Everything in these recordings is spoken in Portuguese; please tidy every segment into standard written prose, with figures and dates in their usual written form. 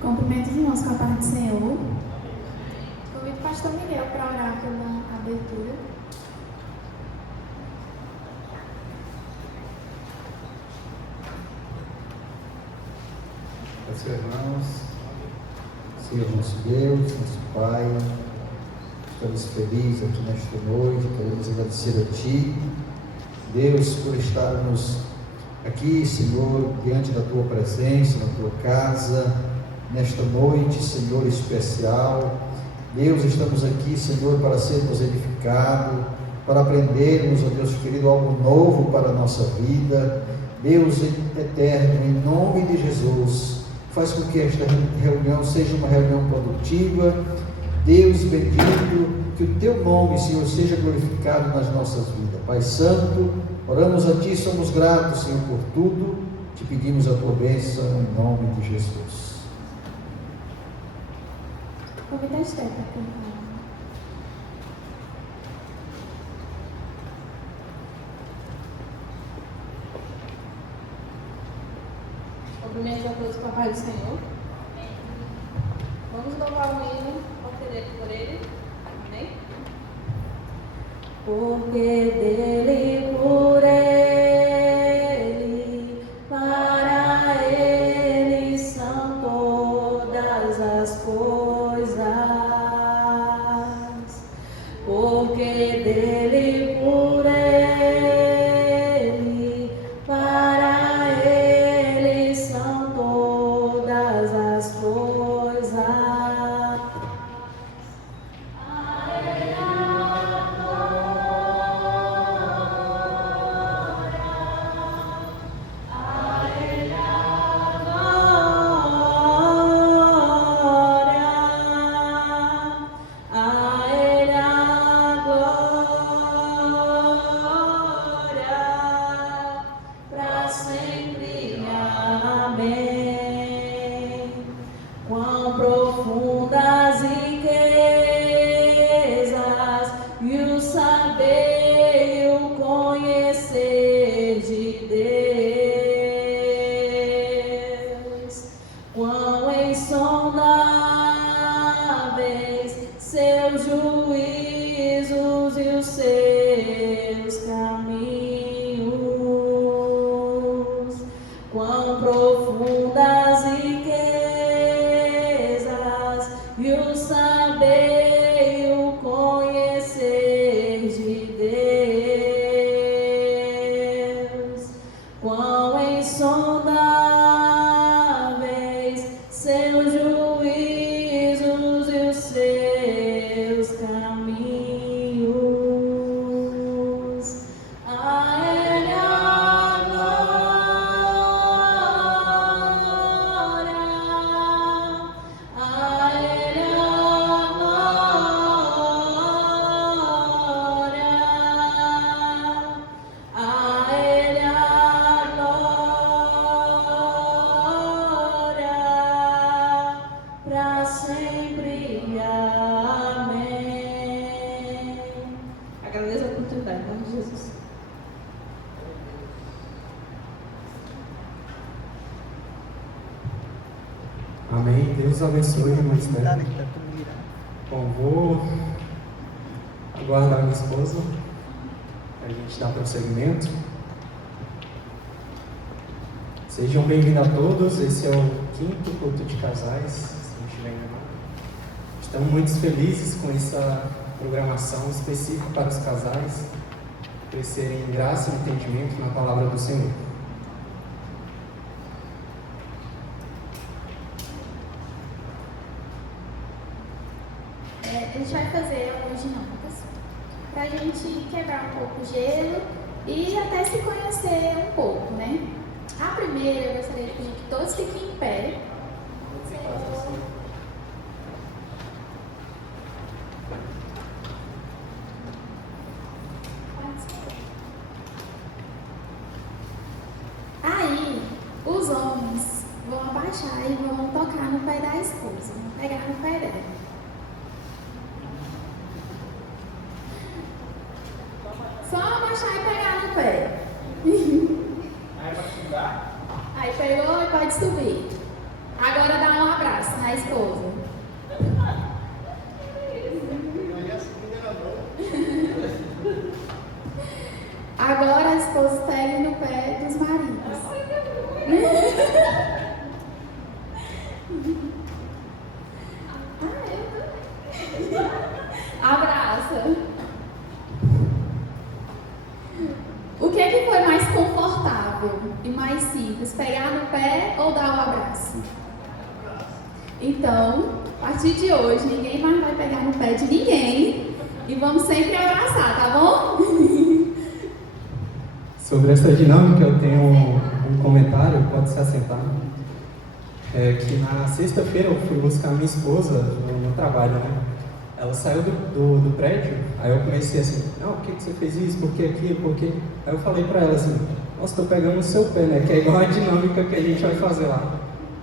Cumprimento os irmãos com a paz do Senhor. Convido o pastor Miguel para orar pela abertura. Meus irmãos, Senhor nosso Deus, nosso Pai, estamos felizes aqui nesta noite, queremos agradecer a Ti, Deus, por estarmos aqui, Senhor, diante da Tua presença, na Tua casa, nesta noite, Senhor, especial. Deus, estamos aqui, Senhor, para sermos edificados, para aprendermos, ó Deus querido, algo novo para a nossa vida. Deus eterno, em nome de Jesus, faz com que esta reunião seja uma reunião produtiva. Deus bendito, que o Teu nome, Senhor, seja glorificado nas nossas vidas. Pai Santo, oramos a Ti, somos gratos, Senhor, por tudo. Te pedimos a Tua bênção em nome de Jesus. Convido a Esther para cantar. Cumprimento a todos com a paz do Senhor. Vamos louvar o hino por ele. Amém? Porque dele, por ele, para ele são todas as coisas. Porque dele, por ele, para ele são todas as coisas. A ele a glória, a ele a glória, a ele a glória, para sempre. Amém. Quão profundas riquezas e o saber e o conhecer de Deus, quão insondáveis seus juízos e os seus caminhos, quão profundas riquezas e o saber e o conhecer de Deus, quão insondáveis seus juízos e os seus caminhos. A ele a glória, a ele a glória, a ele a glória, para sempre. Amém. Agradeço a oportunidade, em nome de Jesus. Amém. Deus abençoe, irmã Esther. Bom, vou aguardar a minha esposa para a gente dar prosseguimento. Sejam bem-vindos a todos. Esse é o 5º culto de casais, se não estiver enganado. Estamos muito felizes com essa programação específica para os casais crescerem em graça e entendimento na palavra do Senhor. A gente vai fazer algumas dinâmicas para a gente quebrar um pouco o gelo e até se conhecer um pouco, né? A primeira, eu gostaria de pedir que todos fiquem em pé. Aí, os homens vão abaixar e vão tocar no pé da esposa, vão pegar no pé dela. Só abaixar e pegar no pé. pode subir. Agora dá um abraço na esposa. Agora a esposa pega no pé dos maridos. Abraça. O que foi mais confortável e mais simples? Pegar no pé ou dar o abraço? Então, a partir de hoje, ninguém mais vai pegar no pé de ninguém e vamos sempre abraçar, tá bom? Sobre essa dinâmica, eu tenho um comentário, pode se assentar. Que na sexta-feira eu fui buscar minha esposa no trabalho, né? Ela saiu do prédio, aí eu comecei assim, não, por que você fez isso, por que aquilo, por que... Aí eu falei pra ela assim, nossa, tô pegando no seu pé, né? Que é igual a dinâmica que a gente vai fazer lá.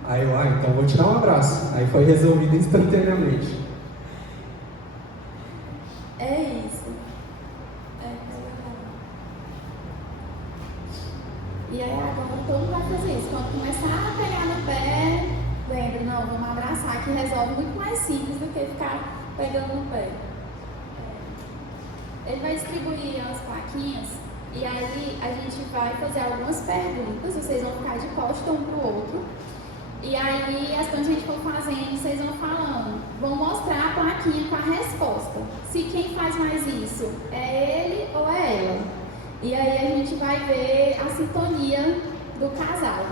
Aí eu, então vou te dar um abraço. Aí foi resolvido instantaneamente. É isso. E aí agora todo mundo vai fazer isso. Quando começar a pegar no pé, lembra, não, vamos abraçar, que resolve muito mais simples do que ficar pegando no pé. Ele vai distribuir as plaquinhas e aí a gente vai fazer algumas perguntas, vocês vão ficar de costa um pro outro. E aí, quando a gente for fazendo, vocês vão falando, vão mostrar a plaquinha com a resposta. Se quem faz mais isso é ele ou é ela. E aí a gente vai ver a sintonia do casal.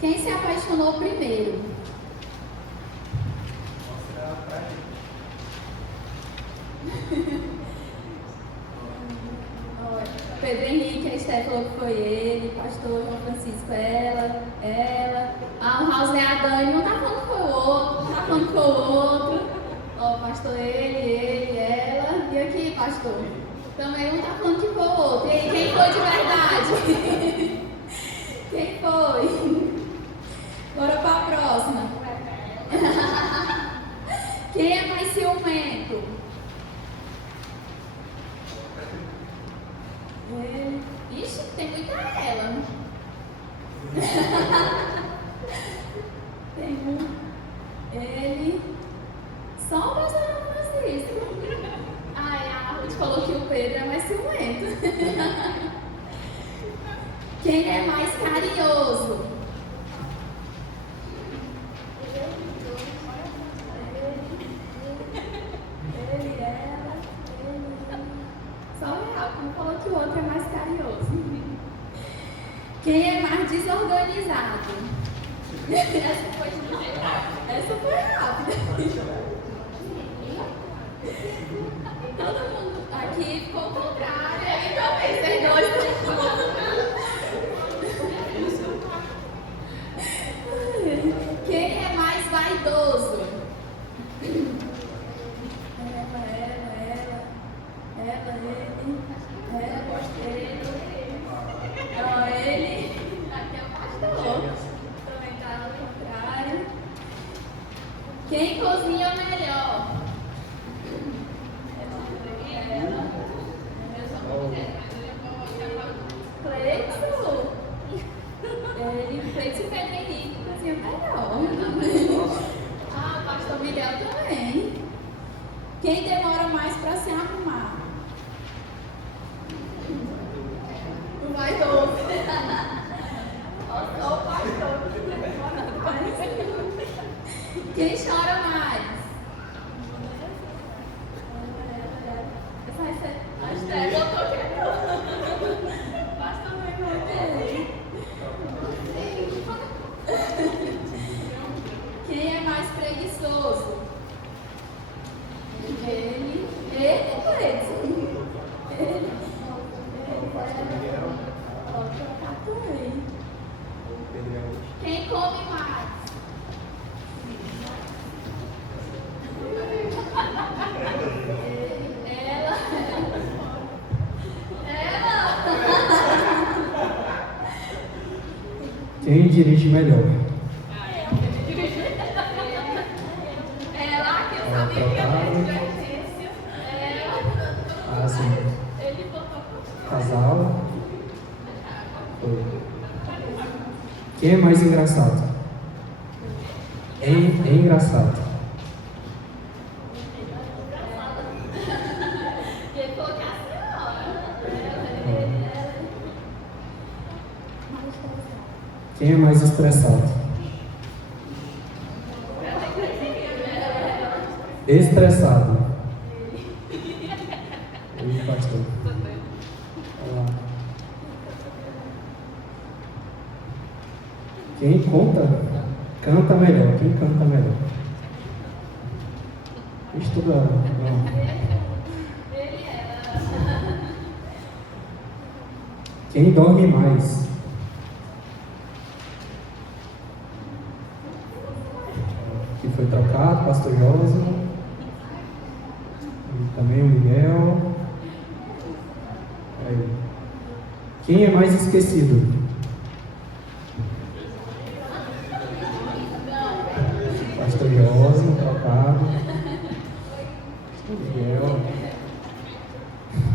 Quem se apaixonou primeiro? Pedro Henrique, a Esté falou que foi ele, pastor João Francisco, ela. O Raul e a Dani, um tá falando que foi o outro, tá falando que foi o outro. Pastor ele, ela. E aqui, pastor? Também um tá falando que foi o outro. E aí, quem foi de verdade? Quem foi? Bora para a próxima. Quem é mais ciumento? Ixi, tem muita ela. Tem um. Ele. Só o pastor Francisco. A Ruth falou que o Pedro é mais ciumento. Quem é mais carinhoso? Ele, ela. Só real, como falou que o outro é mais carinhoso. Quem é mais desorganizado? Essa foi rápida. Todo mundo aqui ficou ao contrário. E talvez vocês dois. Quem é mais vaidoso? Ele. Aqui é o pastor. Também está ao contrário. Quem cozinha melhor? Cleito. Cleito e Pedro Henrique cozinha melhor. Pastor Quem demora mais para se arrumar? O mais novo. Ó, o pastor. Quem chora mais? A Esther botou que o pastor não entendeu. Quem é mais preguiçoso? Ele, Cleiton. Ele. Quem come mais? Quem dirige melhor? Ela, que eu sabia que ia ter divergência. Ela. Ah, sim. Ele botou. Casal. Foi. Quem é mais engraçado? É engraçado. Ele falou que é a senhora. Quem é mais estressado? Estressado. Oi, pastor. Olá. Quem canta melhor. Quem canta melhor? Estudando. Não. Quem dorme mais? Que foi trocado, pastor José. E também o Miguel. Aí. Quem é mais esquecido? Pastor José, trocado. Miguel.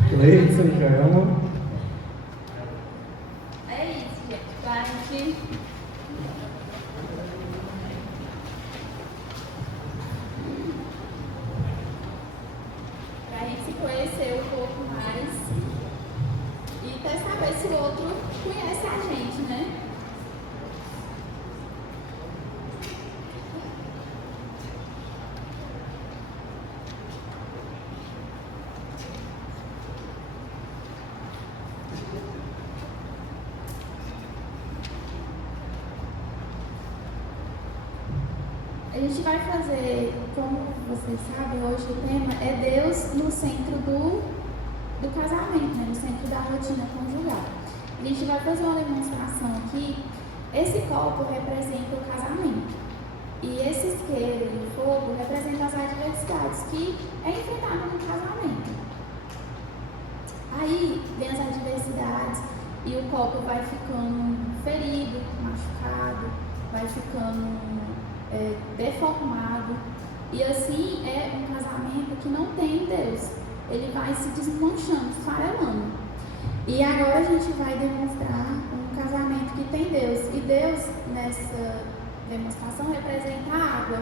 Cleiton e Joelma. É isso, gente. Pra gente. Pra gente se conhecer um pouco mais e até saber se o outro conhece a gente, né? A gente vai fazer, como vocês sabem, hoje o tema é Deus no centro do casamento, né? No centro da rotina conjugal. A gente vai fazer uma demonstração aqui. Esse copo representa o casamento. E esse isqueiro e o fogo representam as adversidades que é enfrentado no casamento. Aí vem as adversidades e o copo vai ficando ferido, machucado, vai ficando deformado, e assim é um casamento que não tem Deus, ele vai se desmanchando, esfarelando. E agora a gente vai demonstrar um casamento que tem Deus, e Deus nessa demonstração representa a água,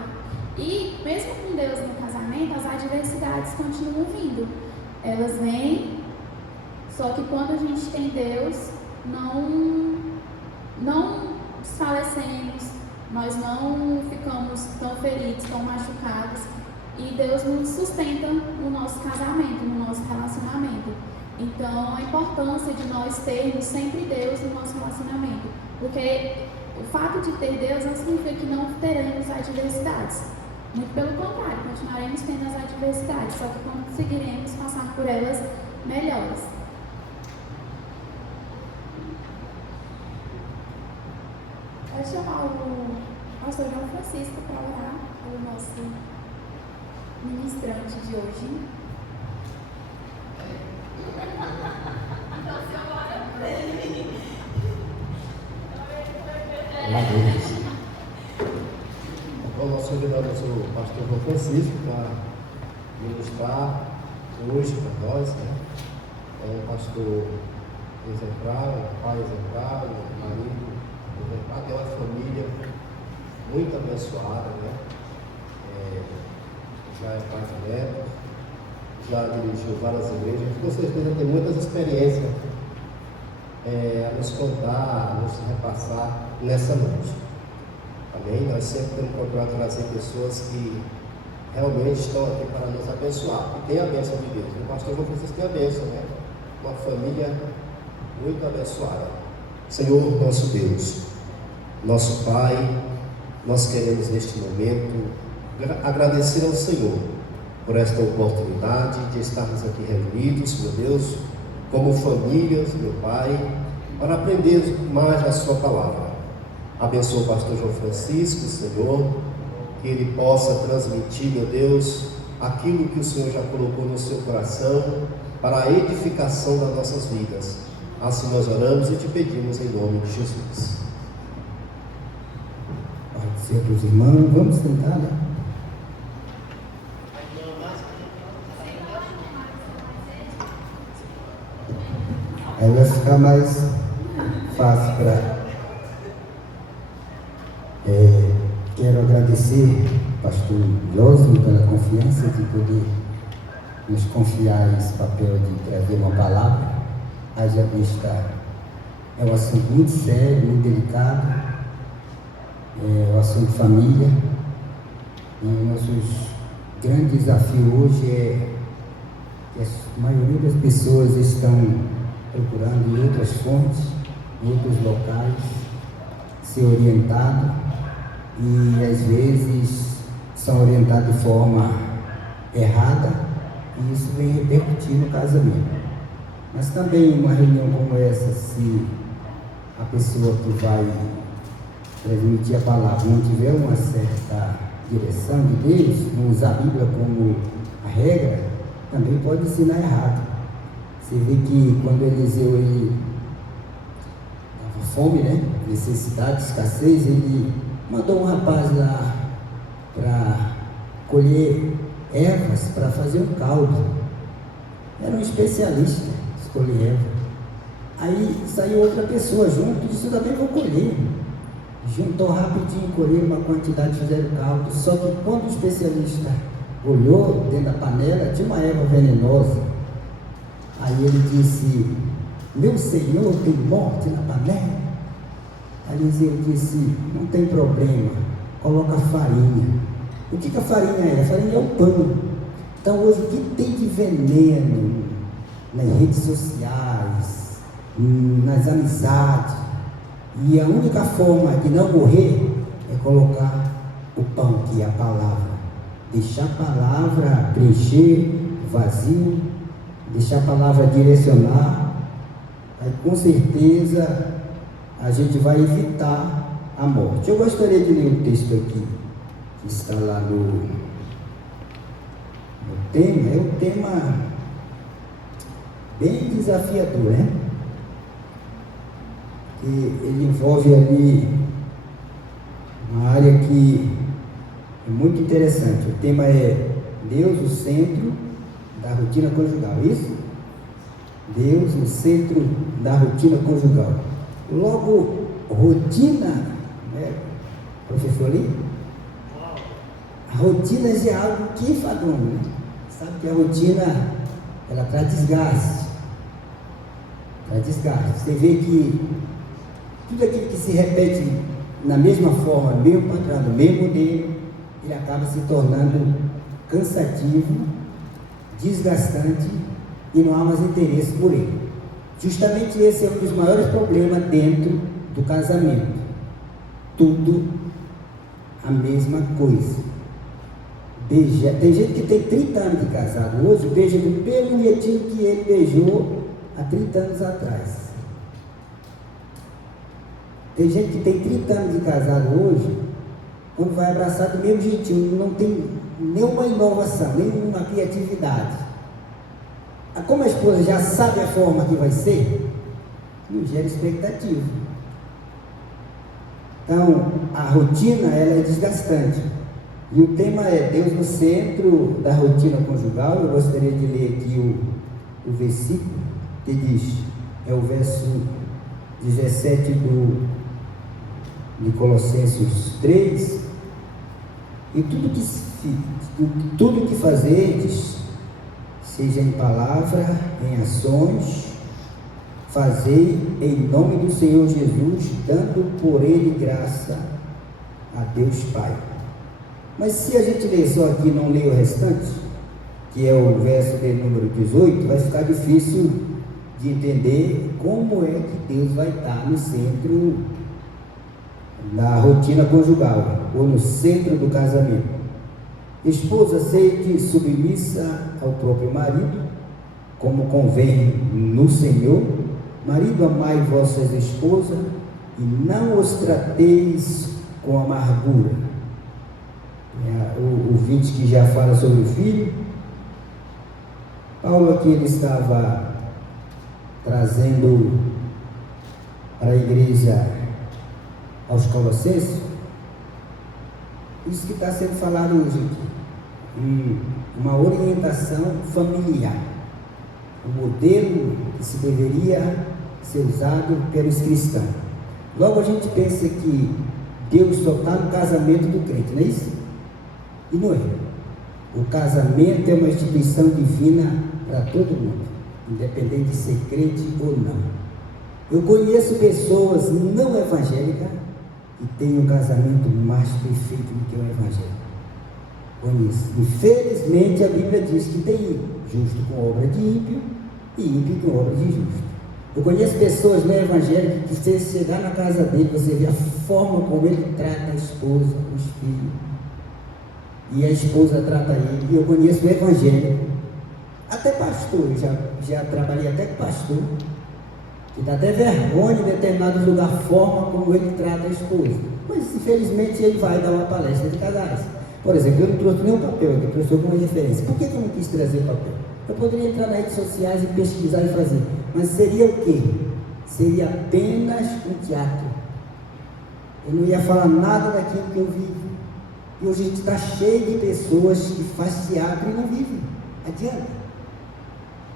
e mesmo com Deus no casamento, as adversidades continuam vindo, elas vêm, só que quando a gente tem Deus, não desfalecemos, nós não ficamos tão feridos, tão machucados, e Deus nos sustenta no nosso casamento, no nosso relacionamento. Então, a importância de nós termos sempre Deus no nosso relacionamento, porque o fato de ter Deus não significa que não teremos adversidades. Muito pelo contrário, continuaremos tendo as adversidades, só que conseguiremos passar por elas melhores. Vou chamar o pastor João Francisco para orar, o nosso ministrante de hoje. Então, se eu oro para ele. Então, nós convidamos o pastor João Francisco para ministrar hoje para nós, né? É um pastor exemplar, um pai exemplar, um marido exemplar, tem uma família muito abençoada, né? Já é pai de neto, já dirigiu várias igrejas, com certeza tem muitas experiências a nos contar, a nos repassar nessa noite. Amém? Nós sempre temos que procurar trazer pessoas que realmente estão aqui para nos abençoar. E tem a bênção de Deus. O pastor João Francisco tem a bênção, né? Uma família muito abençoada. Senhor, nosso Deus, nosso Pai, nós queremos neste momento agradecer ao Senhor por esta oportunidade de estarmos aqui reunidos, meu Deus, como famílias, meu Pai, para aprender mais a sua palavra. Abençoa o pastor João Francisco, Senhor, que ele possa transmitir, meu Deus, aquilo que o Senhor já colocou no seu coração para a edificação das nossas vidas. Assim nós oramos e te pedimos em nome de Jesus. Pode ser dos irmãos, vamos sentar, né? Aí vai ficar mais fácil para... Quero agradecer ao pastor Josmo pela confiança de poder nos confiar esse papel de trazer uma palavra. Haja vista, é um assunto muito sério, muito delicado, é um assunto família, e o nosso grande desafio hoje é que a maioria das pessoas estão procurando em outras fontes, em outros locais, ser orientado, e às vezes são orientados de forma errada, e isso vem repercutir no casamento. Mas também uma reunião como essa, se a pessoa que vai transmitir a palavra não tiver uma certa direção de Deus, não usar a Bíblia como a regra, também pode ensinar errado. Você vê que quando Eliseu ele estava fome, né? Necessidade, escassez, ele mandou um rapaz lá para colher ervas para fazer um caldo. Era um especialista em escolher erva. Aí saiu outra pessoa junto e disse: eu também vou colher. Juntou rapidinho, colheram uma quantidade, fizeram caldo. Só que quando o especialista olhou dentro da panela, tinha uma erva venenosa. Aí ele disse: meu senhor, tem morte na panela? Aí Eliseu disse: não tem problema, coloca farinha. O que a farinha é? A farinha é o pão. Então hoje o que tem de veneno nas redes sociais, nas amizades, e a única forma de não morrer é colocar o pão, que é a palavra. Deixar a palavra preencher o vazio, deixar a palavra direcionar, aí com certeza a gente vai evitar a morte. Eu gostaria de ler um texto aqui, que está lá no tema. É um tema bem desafiador, né? E ele envolve ali uma área que é muito interessante. O tema é Deus, o centro da rotina conjugal. Isso? Deus, o centro da rotina conjugal. Logo, rotina, né, professor ali? A rotina já é algo que enfadonha, né? Sabe que a rotina, ela traz desgaste. Traz desgaste. Você vê que tudo aquilo que se repete na mesma forma, no mesmo padrão, no mesmo modelo, ele acaba se tornando cansativo, desgastante, e não há mais interesse por ele. Justamente esse é um dos maiores problemas dentro do casamento. Tudo a mesma coisa. Tem gente que tem 30 anos de casado hoje, beija do mesmo jeitinho que ele beijou há 30 anos atrás. Tem gente que tem 30 anos de casado hoje, quando vai abraçar do mesmo jeitinho, não tem nenhuma inovação, nenhuma criatividade. Como a esposa já sabe a forma que vai ser, não gera expectativa. Então, a rotina, ela é desgastante. E o tema é Deus no centro da rotina conjugal. Eu gostaria de ler aqui o versículo que diz, é o verso 17 de Colossenses 3. E tudo que fazerdes, seja em palavra, em ações, fazei em nome do Senhor Jesus, dando por Ele graça a Deus Pai. Mas se a gente ler só aqui e não ler o restante, que é o verso de número 18, vai ficar difícil de entender como é que Deus vai estar no centro da rotina conjugal, ou no centro do casamento. Esposa, seja submissa ao próprio marido, como convém no Senhor. Marido, amai vossas esposas e não os trateis com amargura. O 20 que já fala sobre o filho. Paulo aqui ele estava trazendo para a igreja aos Colossenses isso que está sendo falado hoje aqui, uma orientação familiar, um modelo que se deveria ser usado pelos cristãos. Logo a gente pensa que Deus só está no casamento do crente, não é isso? E não é. O casamento é uma instituição divina para todo mundo, independente de ser crente ou não. Eu conheço pessoas não evangélicas que têm um casamento mais perfeito do que o evangélico. Conheço. Infelizmente a Bíblia diz que tem justo com obra de ímpio e ímpio com obra de justo. Eu conheço pessoas não evangélicas que, se chegar na casa dele, você vê a forma como ele trata a esposa, os filhos, e a esposa trata ele. E eu conheço evangélico, até pastor, já trabalhei até com pastor, que dá até vergonha em determinado lugar, a forma como ele trata a esposa. Mas infelizmente ele vai dar uma palestra de casais. Por exemplo, eu não trouxe nenhum papel aqui, trouxe alguma referência. Por que eu não quis trazer papel? Eu poderia entrar nas redes sociais e pesquisar e fazer, mas seria o quê? Seria apenas um teatro. Eu não ia falar nada daquilo que eu vivo. E hoje a gente está cheio de pessoas que fazem teatro e não vivem. Adianta.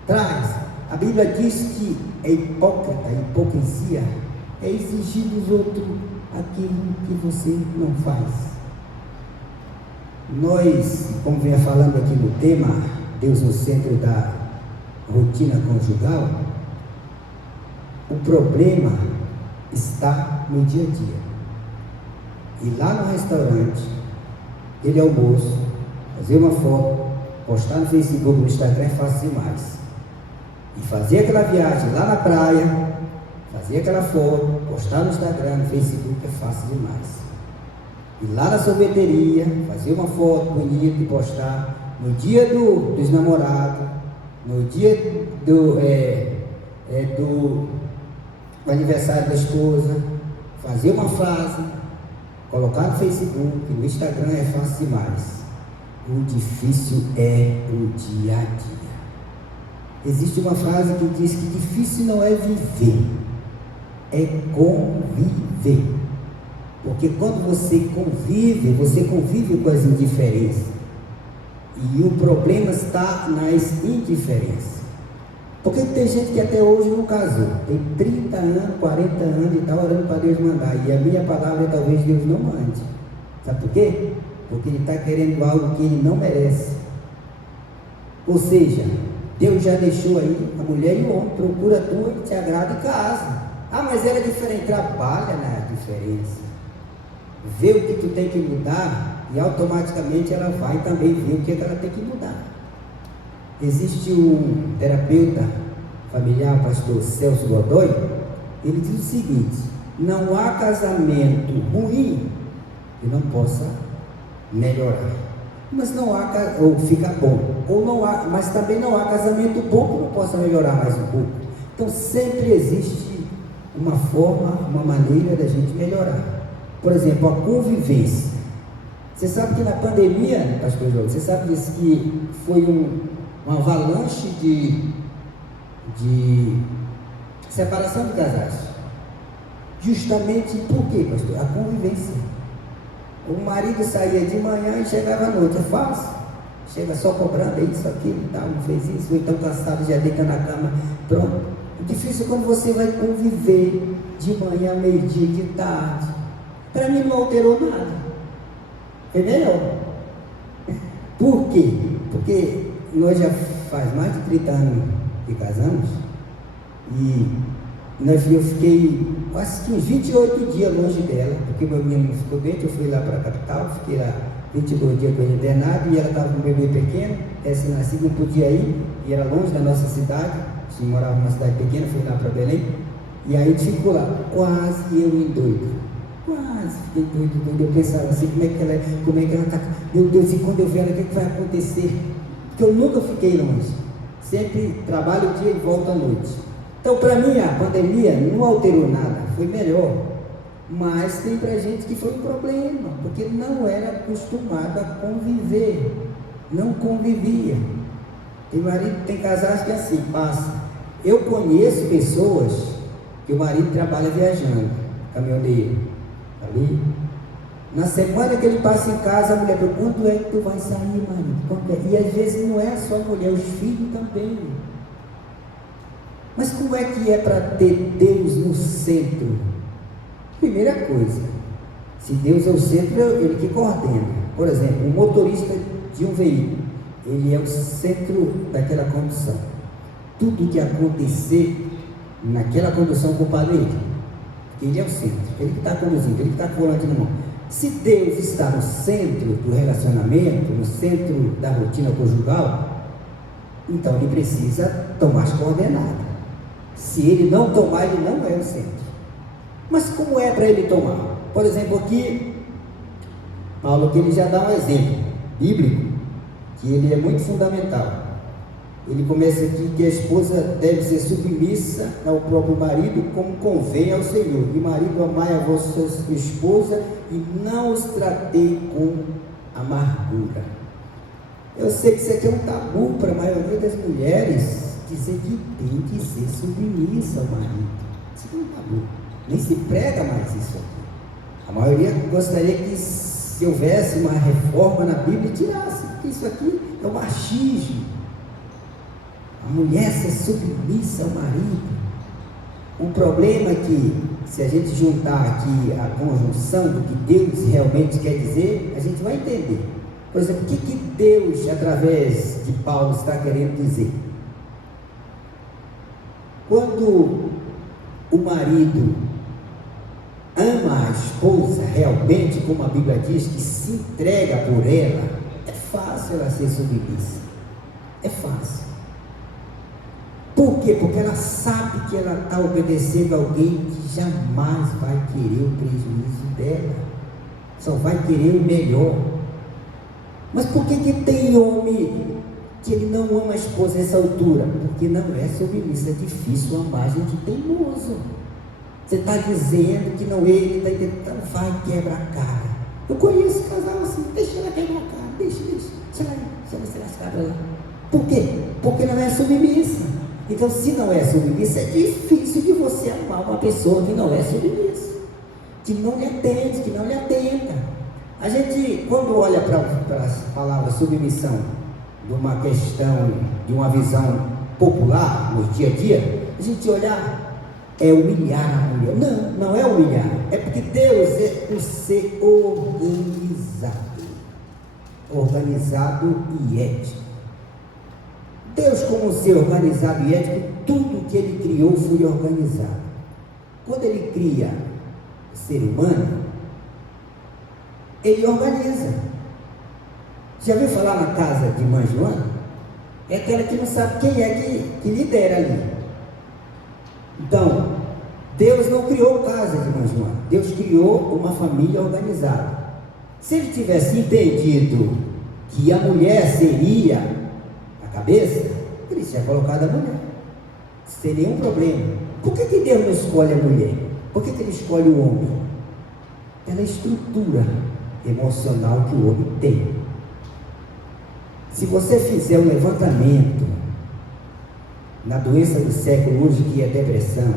Traz. A Bíblia diz que é hipócrita, a hipocrisia é exigir dos outros aquilo que você não faz. Nós, como vinha falando aqui no tema, Deus no centro da rotina conjugal, o problema está no dia a dia. Ir lá no restaurante, ele almoço, fazer uma foto, postar no Facebook, no Instagram é fácil demais. E fazer aquela viagem lá na praia, fazer aquela foto, postar no Instagram, no Facebook é fácil demais. Ir lá na sorveteria, fazer uma foto bonita e postar no dia dos namorados, no dia do aniversário da esposa, fazer uma frase, colocar no Facebook, no Instagram é fácil demais. O difícil é o dia a dia. Existe uma frase que diz que difícil não é viver, é conviver. Porque quando você convive com as indiferenças. E o problema está nas indiferenças. Porque tem gente que até hoje não casou, tem 30 anos, 40 anos e está orando para Deus mandar. E a minha palavra talvez Deus não mande. Sabe por quê? Porque ele está querendo algo que ele não merece. Ou seja, Deus já deixou aí a mulher e o homem, procura a tua que te agrada e casa. Ah, mas ela é diferente, trabalha na diferença. Vê o que tu tem que mudar e automaticamente ela vai também ver o que ela tem que mudar. Existe um terapeuta familiar, pastor Celso Godoy, ele diz o seguinte: não há casamento ruim que não possa melhorar, mas não há, ou fica bom, ou não há, mas também não há casamento bom que não possa melhorar mais um pouco. Então sempre existe uma forma, uma maneira da gente melhorar. Por exemplo, a convivência. Você sabe que na pandemia, pastor João, você sabe disso, que foi uma avalanche de separação de casais. Justamente por quê, pastor? A convivência. O marido saía de manhã e chegava à noite. É fácil. Chega só cobrando isso, aquilo e tal, não fez isso, ou então cansado, já deita na cama. Pronto. O difícil é quando você vai conviver de manhã, meio-dia, de tarde. Para mim não alterou nada. É melhor. Por quê? Porque nós já faz mais de 30 anos que casamos, e eu fiquei quase que uns 28 dias longe dela, porque meu menino ficou doente, eu fui lá para a capital, fiquei lá 22 dias com ele internado, e ela estava com um bebê pequeno, recém-nascido, não podia ir, e era longe da nossa cidade, a gente morava numa cidade pequena, fui lá para Belém, e aí a gente ficou lá, quase eu endoido, quase fiquei doido, eu pensava assim, como é que ela está, meu Deus, e quando eu ver ela, o que vai acontecer? Porque eu nunca fiquei longe, sempre trabalho o dia e volto à noite. Então, para mim, a pandemia não alterou nada, foi melhor. Mas tem para gente que foi um problema, porque não era acostumado a conviver, não convivia. Tem casais que assim, passa. Eu conheço pessoas que o marido trabalha viajando, caminhoneiro, ali. Na semana que ele passa em casa, a mulher pergunta, quando é que tu vai sair, marido? Quando é? E às vezes não é só a mulher, os filhos também. Mas como é que é para ter Deus no centro? Primeira coisa, se Deus é o centro, ele que coordena. Por exemplo, o motorista de um veículo, ele é o centro daquela condução. Tudo que acontecer naquela condução, culpado é ele. Ele é o centro, ele que está conduzindo, ele que está com o volante na mão. Se Deus está no centro do relacionamento, no centro da rotina conjugal, então ele precisa tomar as coordenadas. Se ele não tomar, ele não é o centro. Mas como é para ele tomar? Por exemplo, aqui, Paulo aqui ele já dá um exemplo bíblico, que ele é muito fundamental. Ele começa aqui que a esposa deve ser submissa ao próprio marido, como convém ao Senhor. E marido, amai a vossa esposa e não os tratei com amargura. Eu sei que isso aqui é um tabu para a maioria das mulheres, dizer que tem que ser submissa ao marido. Isso é um tabu. Nem se prega mais isso aqui. A maioria gostaria que se houvesse uma reforma na Bíblia, tirasse, porque isso aqui é o machismo. A mulher ser submissa ao marido. O problema é que, se a gente juntar aqui a conjunção do que Deus realmente quer dizer, a gente vai entender. Por exemplo, o que Deus, através de Paulo, está querendo dizer? Quando o marido ama a esposa realmente, como a Bíblia diz, que se entrega por ela, é fácil ela ser submissa. É fácil. Por quê? Porque ela sabe que ela está obedecendo alguém que jamais vai querer o prejuízo dela, só vai querer o melhor. Mas por que tem homem que ele não ama a esposa nessa altura? Porque não é submissa, é difícil amar gente teimoso. Você está dizendo que não, ele está tentando, vai quebra a cara. Eu conheço casal assim, deixa ela quebrar a cara, deixa ela se lascar para lá. Por quê? Porque não é submissa. Então, se não é submissa, é difícil de você amar uma pessoa que não é submissa, que não lhe atende, que não lhe atenta. A gente, quando olha para a palavra submissão, de uma questão, de uma visão popular, no dia a dia, a gente olhar, é humilhar a mulher. Não é humilhar, é porque Deus é um ser organizado e ético. Deus, como um ser organizado e ético, tudo que ele criou foi organizado. Quando ele cria o ser humano, ele organiza. Já viu falar na casa de mãe Joana? É aquela que não sabe quem é que lidera ali. Então, Deus não criou casa de mãe Joana, Deus criou uma família organizada. Se ele tivesse entendido que a mulher seria a cabeça, ele tinha colocado a mulher, sem nenhum problema. Por que Deus não escolhe a mulher? Por que ele escolhe o homem? Pela estrutura emocional que o homem tem. Se você fizer um levantamento na doença do século hoje, que é a depressão,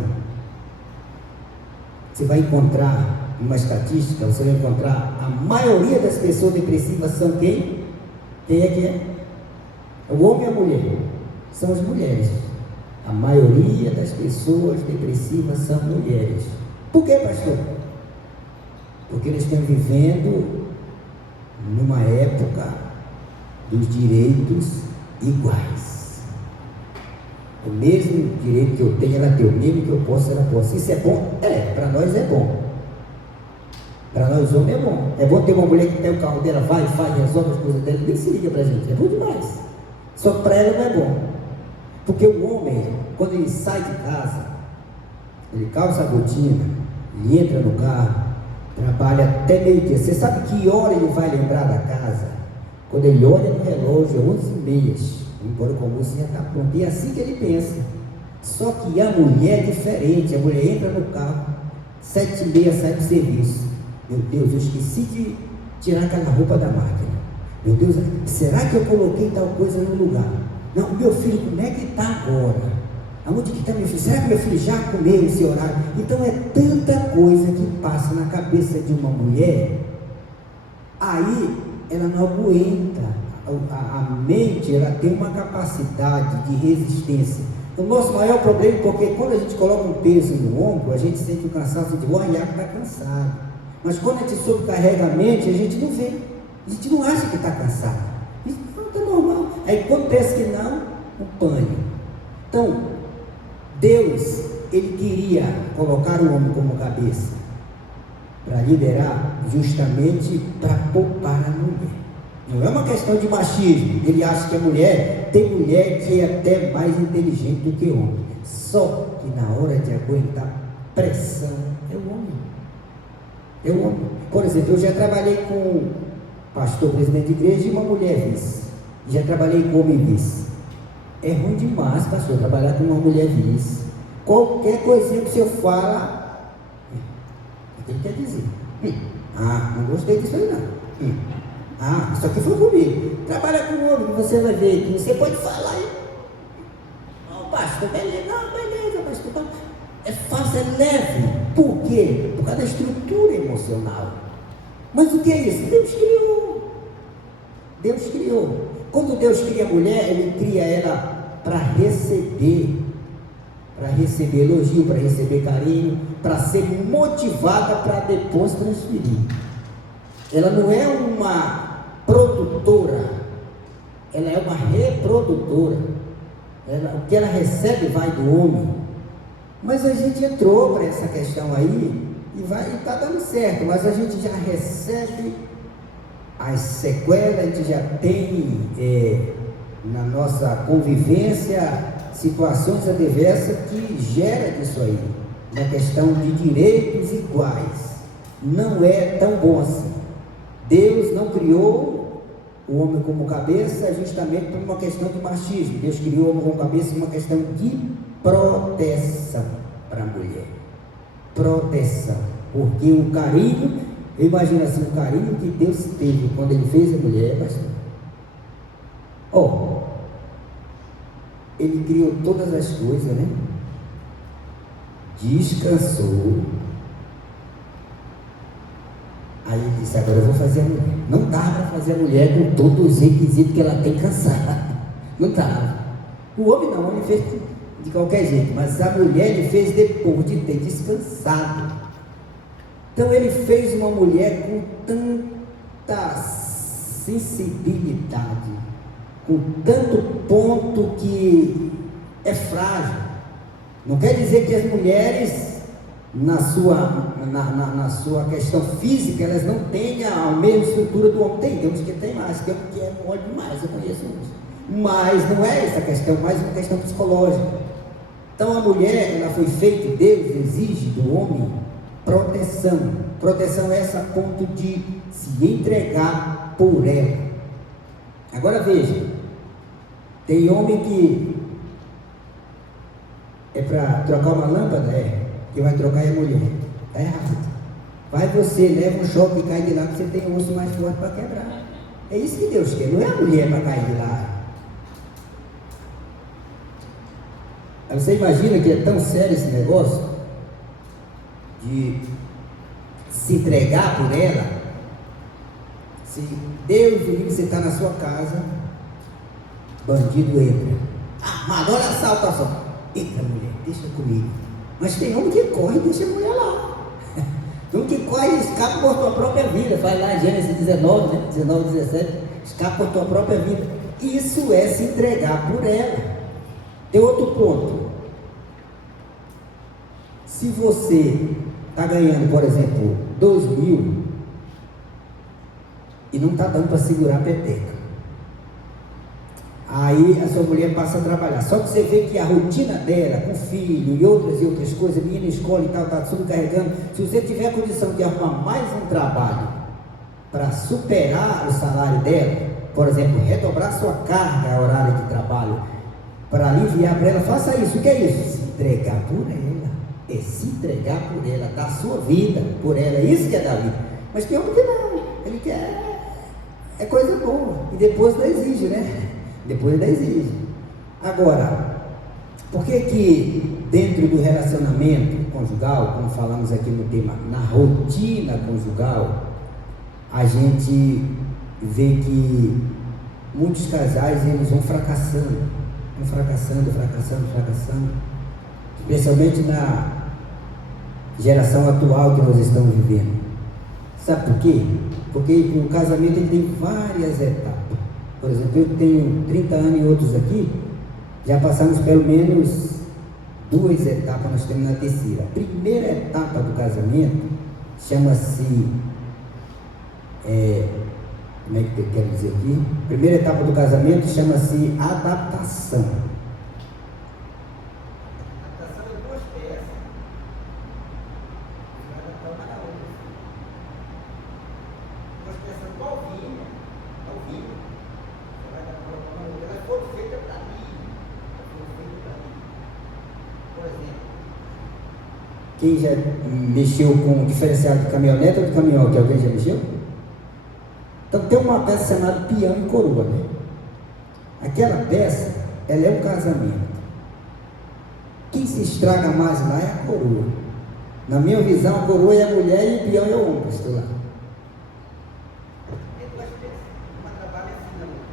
você vai encontrar uma estatística, você vai encontrar a maioria das pessoas depressivas são quem? Quem é que é? O homem e a mulher? São as mulheres. A maioria das pessoas depressivas são mulheres. Por que, pastor? Porque eles estão vivendo numa época dos direitos iguais. O mesmo direito que eu tenho, ela tem. O mesmo que eu posso, ela possa. Isso é bom? Para nós é bom. Para nós homens é bom. É bom ter uma mulher que tem o carro dela, vai, faz, resolve as coisas dela, nem se liga pra gente. É bom demais. Só que para ela não é bom. Porque o homem, quando ele sai de casa, ele calça a botina, ele entra no carro, trabalha até meio-dia. Você sabe que hora ele vai lembrar da casa? Quando ele olha no relógio, é 11h30. Embora o almoço já está pronto. E é assim que ele pensa. Só que a mulher é diferente. A mulher entra no carro, 7h30 sai do serviço. Meu Deus, eu esqueci de tirar aquela roupa da máquina. Meu Deus, será que eu coloquei tal coisa no lugar? Não, meu filho, como é que está agora? Aonde que está meu filho? Será que meu filho já comeu esse horário? Então é tanta coisa que passa na cabeça de uma mulher. Aí ela não aguenta. A mente, ela tem uma capacidade de resistência. O nosso maior problema é porque quando a gente coloca um peso no ombro, a gente sente o cansaço de o Iago está cansado. Mas quando a gente sobrecarrega a mente, a gente não vê. A gente não acha que está cansado. A gente não está normal. Aí quando pensa que não, um pânico. Então, Deus, Ele queria colocar o homem como cabeça para liderar, justamente para poupar a mulher. Não é uma questão de machismo. Ele acha que a mulher, tem mulher que é até mais inteligente do que o homem. Só que na hora de aguentar pressão, é o homem. É o homem. Por exemplo, eu já trabalhei com pastor, presidente de igreja e uma mulher vice. Já trabalhei com homem vice. É ruim demais, pastor, trabalhar com uma mulher vice. Qualquer coisinha que o senhor fala, o que ele quer dizer? Não gostei disso aí não. Isso aqui foi comigo. Trabalha com o homem, você vai ver que você pode falar aí. Pastor, beleza, não, beleza, pastor. É fácil, é leve. Por quê? Por causa da estrutura emocional. Mas o que é isso? Deus criou. Deus criou. Quando Deus cria a mulher, Ele cria ela para receber elogio, para receber carinho, para ser motivada para depois transferir. Ela não é uma produtora, ela é uma reprodutora. O que ela recebe vai do homem. Mas a gente entrou para essa questão aí e está dando certo, mas a gente já recebe as sequelas, a gente já tem na nossa convivência situações adversas que geram isso aí, na questão de direitos iguais. Não é tão bom assim. Deus não criou o homem como cabeça justamente por uma questão de machismo. Deus criou o homem como cabeça por uma questão de proteção para a mulher. Proteção. Porque o carinho, imagina assim, o carinho que Deus teve quando Ele fez a mulher, pastor. Ele criou todas as coisas, né? Descansou. Aí ele disse, agora eu vou fazer a mulher. Não dá para fazer a mulher com todos os requisitos que ela tem cansada. Não dá. O homem não, o homem fez de qualquer jeito, mas a mulher ele fez depois de ter descansado. Então ele fez uma mulher com tanta sensibilidade, com tanto ponto que é frágil. Não quer dizer que as mulheres na sua questão física, elas não tenham a mesma estrutura do homem. Tem uns que tem mais, tem um que é mole demais, eu conheço uns. Mas não é essa questão, mais uma questão psicológica. Então a mulher, ela foi feita, Deus exige do homem proteção. Proteção é essa ponto de se entregar por ela. Agora veja, tem homem que é para trocar uma lâmpada, que vai trocar é a mulher. Está errado. Vai você, leva um choque e cai de lá, que você tem um osso mais forte para quebrar. É isso que Deus quer, não é a mulher para cair de lá. Aí você imagina que é tão sério esse negócio de se entregar por ela. Se Deus o livre, você está na sua casa, bandido entra. Mas olha a assaltação. Entra, mulher, deixa comigo. Mas tem homem que corre e deixa a mulher lá. Tem um que corre e escapa por tua própria vida. Vai lá em Gênesis 19, 17, escapa por tua própria vida. Isso é se entregar por ela. Tem outro ponto. Se você está ganhando, por exemplo, 2.000 e não está dando para segurar a peteca, aí a sua mulher passa a trabalhar. Só que você vê que a rotina dela, com filho e outras coisas, menina escola e tal, está sobrecarregando. Se você tiver a condição de arrumar mais um trabalho para superar o salário dela, por exemplo, redobrar sua carga horária de trabalho, para aliviar para ela, faça isso. O que é isso? Se entregar por ela. É se entregar por ela, dar sua vida por ela. Isso que é da vida. Mas tem outro que não. Ele quer. É coisa boa. E depois não exige, né? Depois não exige. Agora, por que dentro do relacionamento conjugal, como falamos aqui no tema, na rotina conjugal, a gente vê que muitos casais eles vão fracassando, especialmente na geração atual que nós estamos vivendo. Sabe por quê? Porque o casamento ele tem várias etapas. Por exemplo, eu tenho 30 anos e outros aqui, já passamos pelo menos 2 etapas, nós temos na terceira. A primeira etapa do casamento chama-se, como é que eu quero dizer aqui? A primeira etapa do casamento chama-se adaptação. Adaptação é 2 peças. Você vai adaptar uma na outra. 2 peças novinhas. Você vai adaptar uma na outra. Elas foram feitas para mim. Por exemplo, quem já mexeu com diferencial de caminhonete ou de caminhão? Que alguém já mexeu? Então tem uma peça chamada peão e coroa, né? Aquela peça, ela é um casamento. Quem se estraga mais lá é a coroa. Na minha visão, a coroa é a mulher e o peão é o homem, pastor lá. É 2 peças, uma trabalha assim na outra.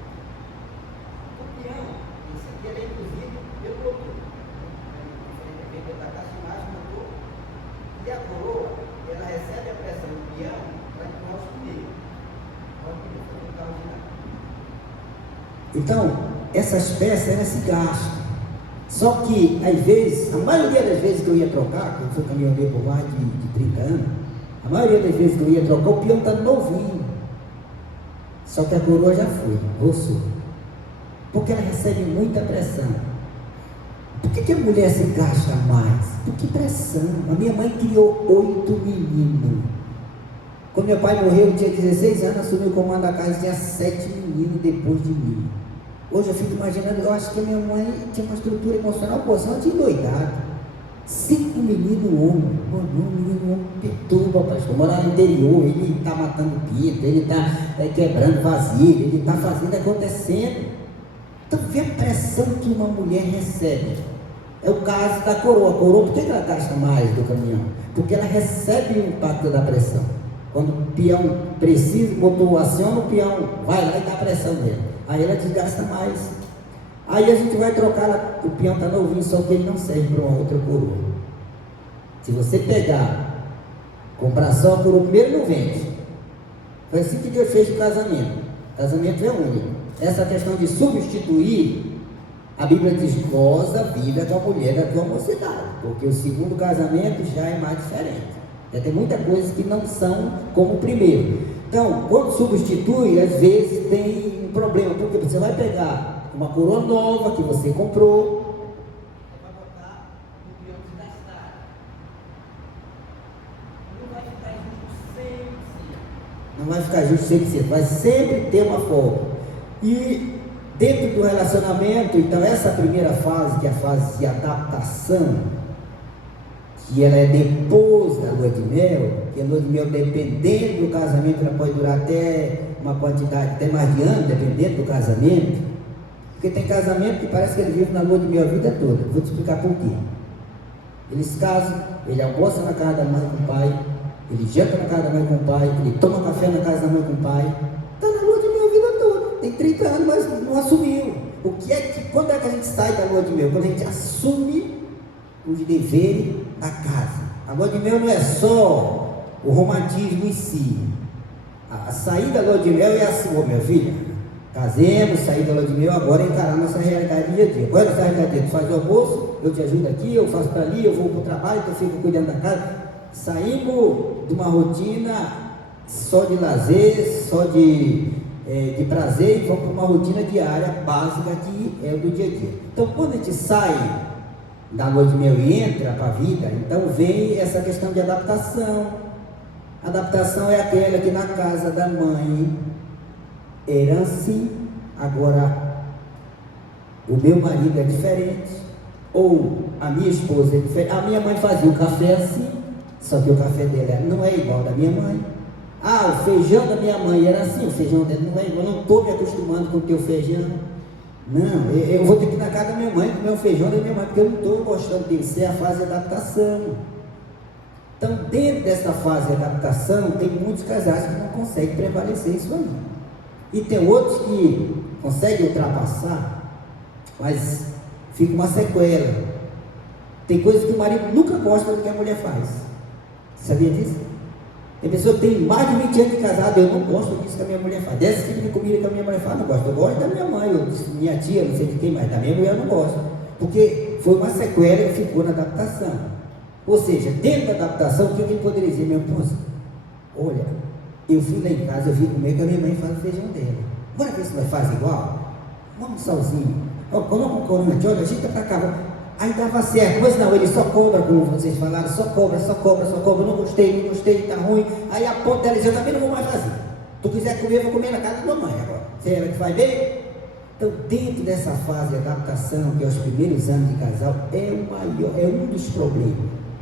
O peão, esse aqui ele é induzido pelo motor. Vem da caixa de imagem, motor. E a coroa, ela recebe a pressão do peão para empurrar os pneus. Então, essas peças elas se gastam. Só que, às vezes, a maioria das vezes que eu ia trocar, que eu sou caminhoneiro por mais de 30 anos, a maioria das vezes que eu ia trocar, o peão está novinho. Só que a coroa já foi, roçou. Porque ela recebe muita pressão. Por que a mulher se gasta mais? Porque pressão. A minha mãe criou 8 meninos. Quando meu pai morreu, eu tinha 16 anos, assumi o comando da casa, tinha 7 meninos depois de mim. Hoje eu fico imaginando, eu acho que a minha mãe tinha uma estrutura emocional, pô, senão ela tinha endoidado. 5 meninos homens, mano, um menino homem perturba, pastor, mora no interior, ele está matando pinto, ele está quebrando vasilha, ele está fazendo acontecendo. Então vê a pressão que uma mulher recebe. É o caso da coroa. A coroa, por que ela gasta mais do caminhão? Porque ela recebe o impacto da pressão. Quando o peão precisa, botou aciona, o peão vai lá e dá a pressão dele. Aí ela desgasta mais. Aí a gente vai trocar, o peão está novinho, só que ele não serve para uma outra coroa. Se você pegar, comprar só a coroa, primeiro não vende. Foi assim que Deus fez o casamento. O casamento é único. Essa questão de substituir, a Bíblia diz, goza a vida com a mulher da tua mocidade. Porque o segundo casamento já é mais diferente. Já tem muita coisa que não são como o primeiro. Então, quando substitui, às vezes tem um problema, porque você vai pegar uma coroa nova que você comprou, você vai botar no peão desgastado. Não vai ficar justo 100%. Não vai ficar justo 100%, vai sempre ter uma folga. E dentro do relacionamento, então essa primeira fase, que é a fase de adaptação, que ela é depois da lua de mel, que a lua de mel, dependendo do casamento, ela pode durar até uma quantidade, até mais de anos, dependendo do casamento, porque tem casamento que parece que ele vive na lua de mel a vida toda. Vou te explicar por quê. Eles casam, ele almoça na casa da mãe com o pai, ele janta na casa da mãe com o pai, ele toma café na casa da mãe com o pai, está na lua de mel a vida toda, tem 30 anos, mas não assumiu. O que é que, quando é que a gente sai da lua de mel? Quando a gente assume os deveres da casa. A lua de mel não é só o romantismo em si. A saída da lua de mel é assim, ô minha filha, Casemos, saí da lua de mel, agora encarar nossa realidade do dia a dia. Qual é a nossa realidade do dia? Tu faz o almoço, eu te ajudo aqui, eu faço para ali, eu vou para o trabalho, tu fica cuidando da casa. Saímos de uma rotina só de lazer, só de prazer, e vamos para uma rotina diária básica que é o do dia a dia. Então, quando a gente sai da lua de mel e entra para a vida, então vem essa questão de adaptação. Adaptação é aquela que na casa da mãe era assim, agora o meu marido é diferente, ou a minha esposa é diferente. A minha mãe fazia o café assim, só que o café dela não é igual da minha mãe. O feijão da minha mãe era assim, o feijão dela não é igual. Eu não estou me acostumando com o teu feijão. Não, eu vou ter que ir na casa da minha mãe comer o feijão da minha mãe, porque eu não estou gostando dele. Isso é a fase de adaptação. Então, dentro dessa fase de adaptação, tem muitos casais que não conseguem prevalecer isso aí. E tem outros que conseguem ultrapassar, mas fica uma sequela. Tem coisas que o marido nunca gosta do que a mulher faz. Sabia disso? Tem pessoa que tem mais de 20 anos de casado, eu não gosto disso que a minha mulher faz. Desse tipo de comida que a minha mulher faz, não gosto. Eu gosto da minha mãe, minha tia, não sei de quem, mas da minha mulher eu não gosto. Porque foi uma sequela que ficou na adaptação. Ou seja, dentro da adaptação, o que ele poderia dizer? Meu esposo, olha, eu fui lá em casa, eu vi como é que a minha mãe faz o feijão dela. Bora ver se nós faz igual? Vamos sozinho. Coloca um corona aqui, olha, agita pra cá. Aí dava certo, mas não, ele só cobra, como vocês falaram, só cobra, não gostei, tá ruim. Aí a ponta dela diz, eu também não vou mais fazer. Tu quiser comer, eu vou comer na casa da mamãe agora. Você é ela que faz bem? Então, dentro dessa fase de adaptação, que é os primeiros anos de casal, é um dos problemas.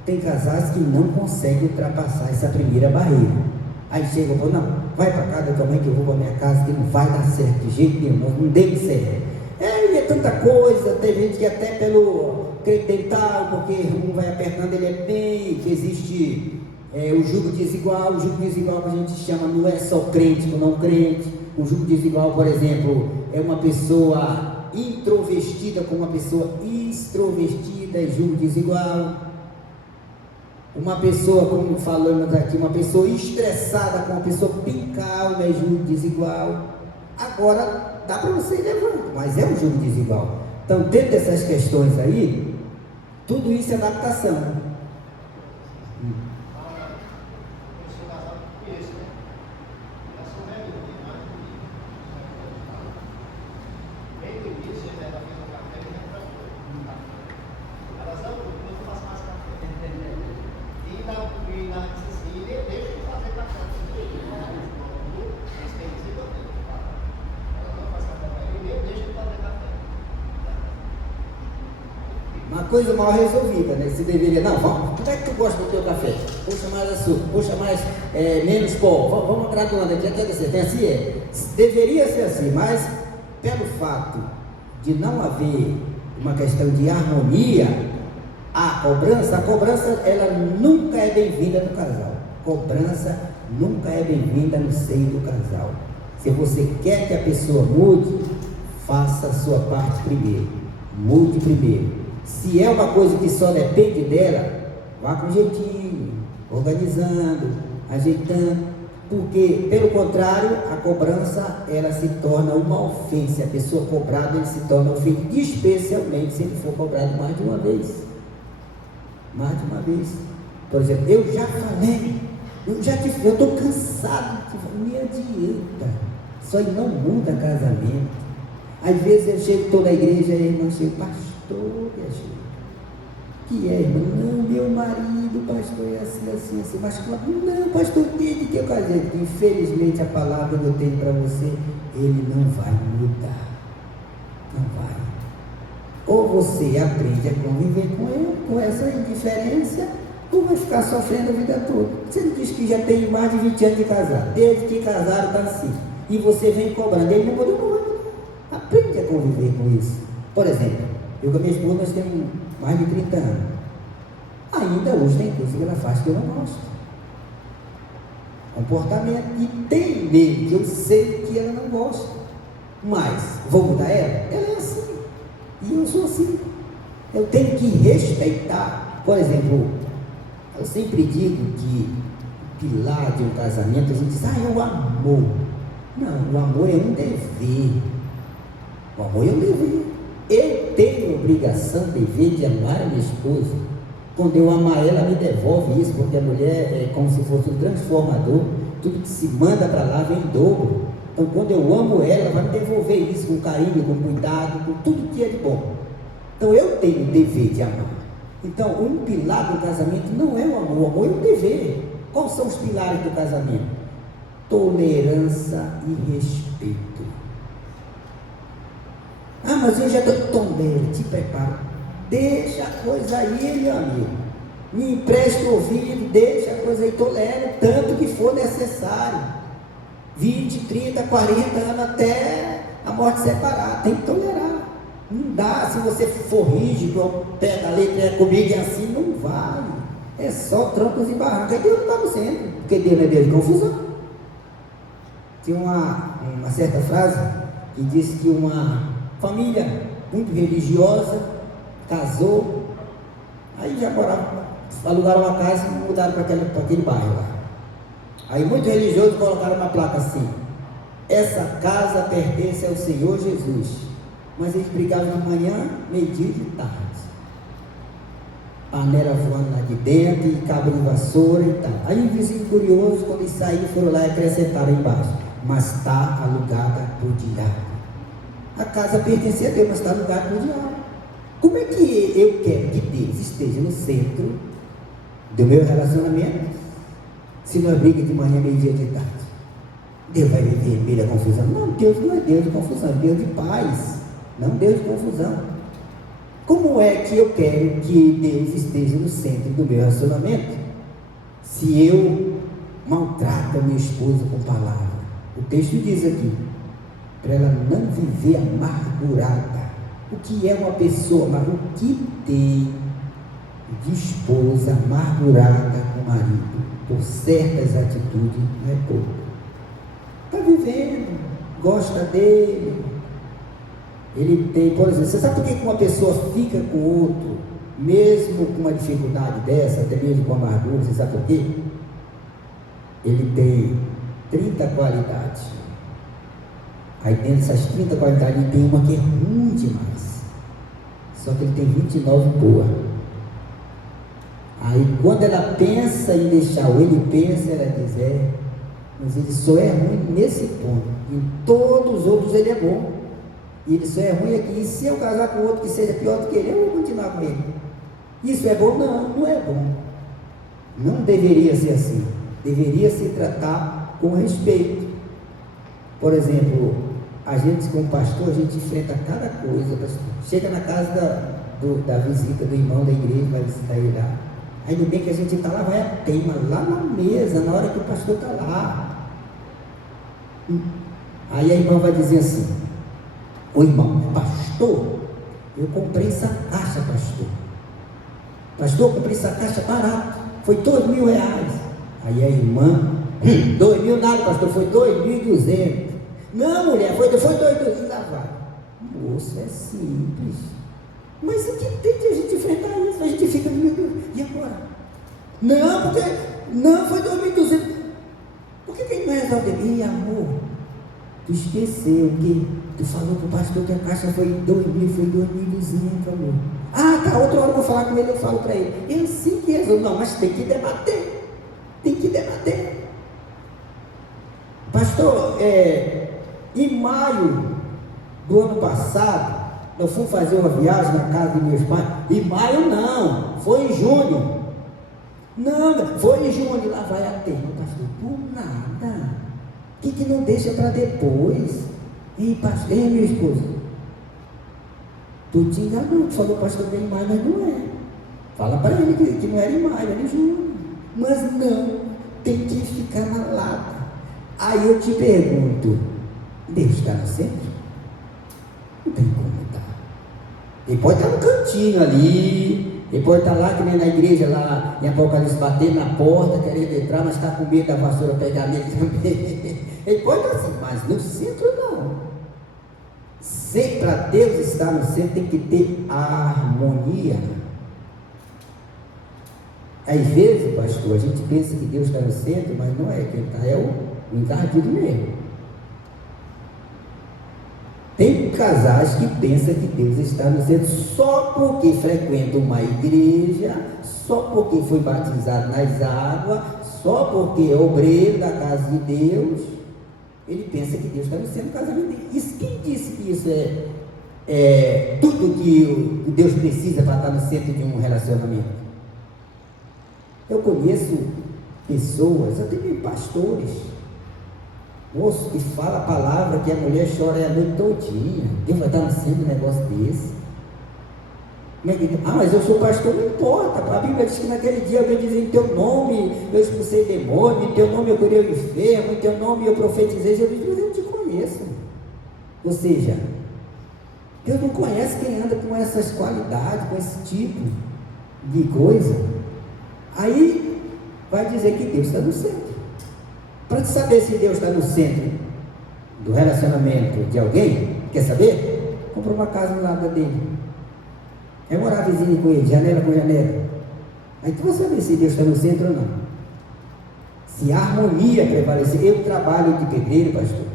Tem casais que não conseguem ultrapassar essa primeira barreira. Aí chega e fala, não, vai para casa da tua mãe que eu vou para minha casa, que não vai dar certo de jeito nenhum, não deu certo. E é tanta coisa, tem gente que até pelo crente dental, porque um vai apertando, ele é bem, que existe o jugo desigual que a gente chama, não é só crente com não crente. O jugo desigual, por exemplo, é uma pessoa introvertida com uma pessoa extrovertida, é jugo desigual. Uma pessoa, como falamos aqui, uma pessoa estressada com uma pessoa bem calma, é jugo desigual. Agora, dá para você ir levando, mas é um jogo desigual. Então, dentro dessas questões aí, tudo isso é adaptação. Uma coisa mal resolvida, né? Você deveria, não, vamos, como é que tu gosta do teu café? Puxa mais açúcar, puxa mais, menos pó, vamos graduando aqui até descer. Tem assim, deveria ser assim, mas pelo fato de não haver uma questão de harmonia, a cobrança ela nunca é bem-vinda no casal. Cobrança nunca é bem-vinda no seio do casal. Se você quer que a pessoa mude, faça a sua parte primeiro, mude primeiro. Se é uma coisa que só depende dela, vá com jeitinho, organizando, ajeitando, porque, pelo contrário, a cobrança, ela se torna uma ofensa. A pessoa cobrada, ele se torna ofensa, especialmente se ele for cobrado mais de uma vez. Mais de uma vez. Por exemplo, eu já falei, eu estou cansado, não me adianta, só não muda casamento. Às vezes eu chego, estou na igreja e a irmã chega, pastor, que é, irmão? Não, meu marido, pastor, é assim. Mas não, pastor, desde que eu casei, infelizmente a palavra que eu tenho para você, ele não vai mudar. Não vai. Ou você aprende a conviver com ele, com essa indiferença, ou vai ficar sofrendo a vida toda. Você não diz que já tem mais de 20 anos de casado, desde que casaram está assim, e você vem cobrando, ele não mudou, não vai mudar. Aprende a conviver com isso. Por exemplo, eu com a minha esposa, nós temos mais de 30 anos. Ainda hoje tem coisa que ela faz que eu não gosto. Comportamento. E tem medo que eu sei que ela não gosta. Mas, vou mudar ela? Ela é assim. E eu sou assim. Eu tenho que respeitar. Por exemplo, eu sempre digo que o pilar de um casamento, a gente diz, é o amor. Não, o amor é um dever. O amor é um dever. Eu tenho obrigação, dever de amar a minha esposa. Quando eu amar ela, me devolve isso, porque a mulher é como se fosse um transformador. Tudo que se manda para lá vem em dobro. Então, quando eu amo ela vai me devolver isso com carinho, com cuidado, com tudo que é de bom. Então, eu tenho o dever de amar. Então, um pilar do casamento não é o amor é o dever. Quais são os pilares do casamento? Tolerância e respeito. Ah, mas eu já estou tolera, te prepara. Deixa a coisa aí, meu amigo. Me empresta o ouvido, deixa a coisa aí, tolera tanto que for necessário. 20, 30, 40 anos até a morte separar. Tem que tolerar. Não dá, se você for rígido, pega a letra comigo e assim, não vai. É só troncos e barrancos. Deus não está no centro, porque Deus não é Deus de confusão. Tinha uma certa frase que diz que uma família muito religiosa casou, aí já moravam, alugaram uma casa e mudaram para aquele bairro lá. Aí muito religioso colocaram uma placa assim: essa casa pertence ao Senhor Jesus. Mas eles brigavam de manhã, meio-dia e de tarde. Panela voando lá de dentro, e cabo de vassoura e tal. Aí o vizinho curioso, quando eles saíram, foram lá e acrescentaram embaixo: mas está alugada por diabo. A casa pertence a Deus, mas está alugada por diabo. Como é que eu quero que Deus esteja no centro do meu relacionamento, se nós brigamos de manhã, meio-dia e de tarde? Deus vai viver em meio da confusão? Não, Deus não é Deus de confusão, é Deus de paz, não Deus de confusão. Como é que eu quero que Deus esteja no centro do meu relacionamento, se eu maltrato a minha esposa com palavras? O texto diz aqui, para ela não viver amargurada. O que é uma pessoa amargurada? O que tem de esposa amargurada com o marido por certas atitudes não é pouco. Está vivendo, gosta dele, ele tem, por exemplo, você sabe por que uma pessoa fica com o outro, mesmo com uma dificuldade dessa, até mesmo com amargura? Você sabe por quê? Ele tem 30 qualidades. Aí dentro dessas 30 qualidades ele tem uma que é ruim demais. Só que ele tem 29 boas. Aí quando ela pensa em deixar ou ele pensa, ela diz: mas ele só é ruim nesse ponto. Em todos os outros ele é bom. E ele só é ruim aqui. E se eu casar com outro que seja pior do que ele, eu vou continuar com ele. Isso é bom? Não, não é bom. Não deveria ser assim. Deveria se tratar com respeito. Por exemplo, a gente como pastor, a gente enfrenta cada coisa. Chega na casa da visita do irmão da igreja, vai visitar ele lá. Aí no bem que a gente está lá, vai a teima, lá na mesa, na hora que o pastor está lá. Aí a irmã vai dizer assim: ô irmão, pastor, eu comprei essa caixa, pastor. Pastor, eu comprei essa caixa barata, foi R$2.000. Aí a irmã: 2.000 nada, pastor, foi 2.200. Não, mulher, foi 2.200. Lá vai. Moço, é simples. Mas o que tem de a gente enfrentar isso? A gente fica, meu Deus, e agora? Não, porque não, foi 2.200. Por que ele não resolve? Ih, amor, tu esqueceu que tu falou pro pastor que a caixa foi 2.000, foi 2.200, amor. Ah, tá, outra hora eu vou falar com ele, eu falo para ele. Eu sim que resolvo. Não, mas tem que debater. Tem que debater. Pastor, em maio do ano passado, eu fui fazer uma viagem na casa de meus pais. Em maio não, foi em junho. Não, foi em junho, lá vai a tempo, pastor. Por nada. O que não deixa para depois? E pastor, minha esposa, tu te enganou, tu falou pastor bem em maio, mas não é. Fala para ele que não era em maio, era em junho. Mas não, tem que ficar na lata. Aí eu te pergunto, Deus está no centro? Não tem como estar. Ele pode estar no cantinho ali, ele pode estar lá, que nem na igreja lá em Apocalipse, batendo na porta, querendo entrar, mas está com medo da vassoura pegar nele também. Ele pode estar assim, mas no centro não. Se para Deus estar no centro, tem que ter harmonia. Às vezes, pastor, a gente pensa que Deus está no centro, mas não é. Quem está é o encardido mesmo. casais que pensam que Deus está no centro só porque frequenta uma igreja, só porque foi batizado nas águas, só porque é obreiro da casa de Deus. Ele pensa que Deus está no centro do casamento dele. Isso, quem disse que isso é tudo que Deus precisa para estar no centro de um relacionamento? Eu conheço pessoas, até mesmo pastores, moço, que fala a palavra que a mulher chora a noite todinha. Deus vai estar no centro de um negócio desse. Mas eu sou pastor, não importa. A Bíblia diz que naquele dia alguém diz: em teu nome eu expulsei demônio, em teu nome eu curei o enfermo, em teu nome eu profetizei. Jesus diz: mas eu não te conheço. Ou seja, Deus não conhece quem anda com essas qualidades, com esse tipo de coisa. Aí vai dizer que Deus está no centro. Para saber se Deus está no centro do relacionamento de alguém, quer saber? Compra uma casa no lado dele. É morar vizinho com ele, janela com janela. Aí tu vai saber se Deus está no centro ou não. Se a harmonia prevalecer. Eu trabalho de pedreiro, pastor.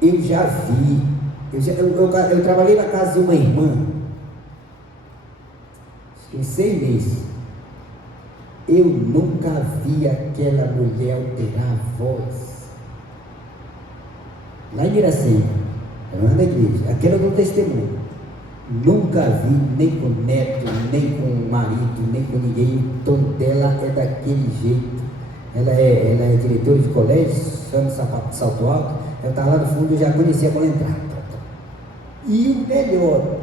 Eu já vi. Eu trabalhei na casa de uma irmã. Em 6 meses. Eu nunca vi aquela mulher alterar a voz. Lá em Iracema. Não é da igreja, aquela do testemunho. Nunca vi, nem com o neto, nem com o marido, nem com ninguém. O tom dela é daquele jeito. Ela é diretora de colégio, chama Salto Alto. Ela estava lá no fundo, eu já conhecia quando entrar. E o melhor,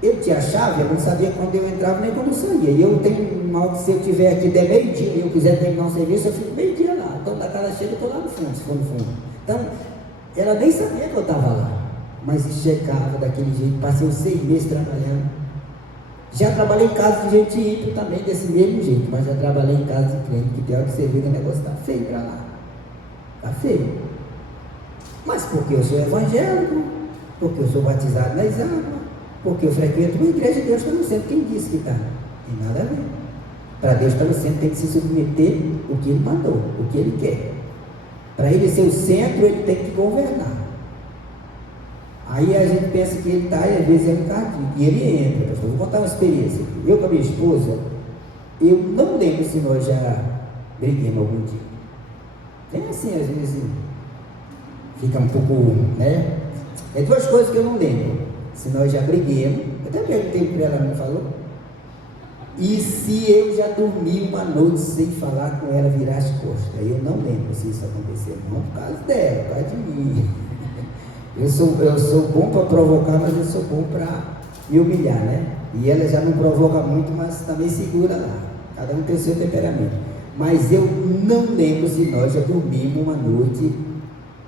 eu tinha a chave, eu não sabia quando eu entrava nem quando eu saía. E eu tenho mal que se eu estiver aqui até meio-dia e eu quiser terminar um serviço, eu fico meio-dia lá. Então da casa cheia eu estou lá no fundo, se for no fundo. Então, ela nem sabia que eu estava lá. Mas checava daquele jeito, passei uns 6 meses trabalhando. Já trabalhei em casa de gente ímpio também, desse mesmo jeito, mas já trabalhei em casa de crente, que pior que você vê que o negócio está feio para lá. Está feio. Mas porque eu sou evangélico, porque eu sou batizado nas águas, porque eu frequento uma igreja, Deus está no centro. Quem disse que está? Tem nada a ver. Para Deus estar no centro tem que se submeter o que Ele mandou, o que Ele quer. Para Ele ser o centro, Ele tem que governar. Aí a gente pensa que ele está, e às vezes é um cadinho, e ele entra. Eu vou contar uma experiência. Eu com a minha esposa, eu não lembro se nós já briguemos algum dia. Tem assim, às vezes, fica um pouco, né? É 2 coisas que eu não lembro. Se nós já briguemos, eu até perguntei para ela, não falou? E se eu já dormi uma noite sem falar com ela, virar as costas. Eu não lembro se isso aconteceu, não por causa dela, por causa de mim. Eu sou bom para provocar, mas eu sou bom para me humilhar, né? E ela já não provoca muito, mas também segura lá. Cada um tem o seu temperamento. Mas eu não lembro se nós já dormimos uma noite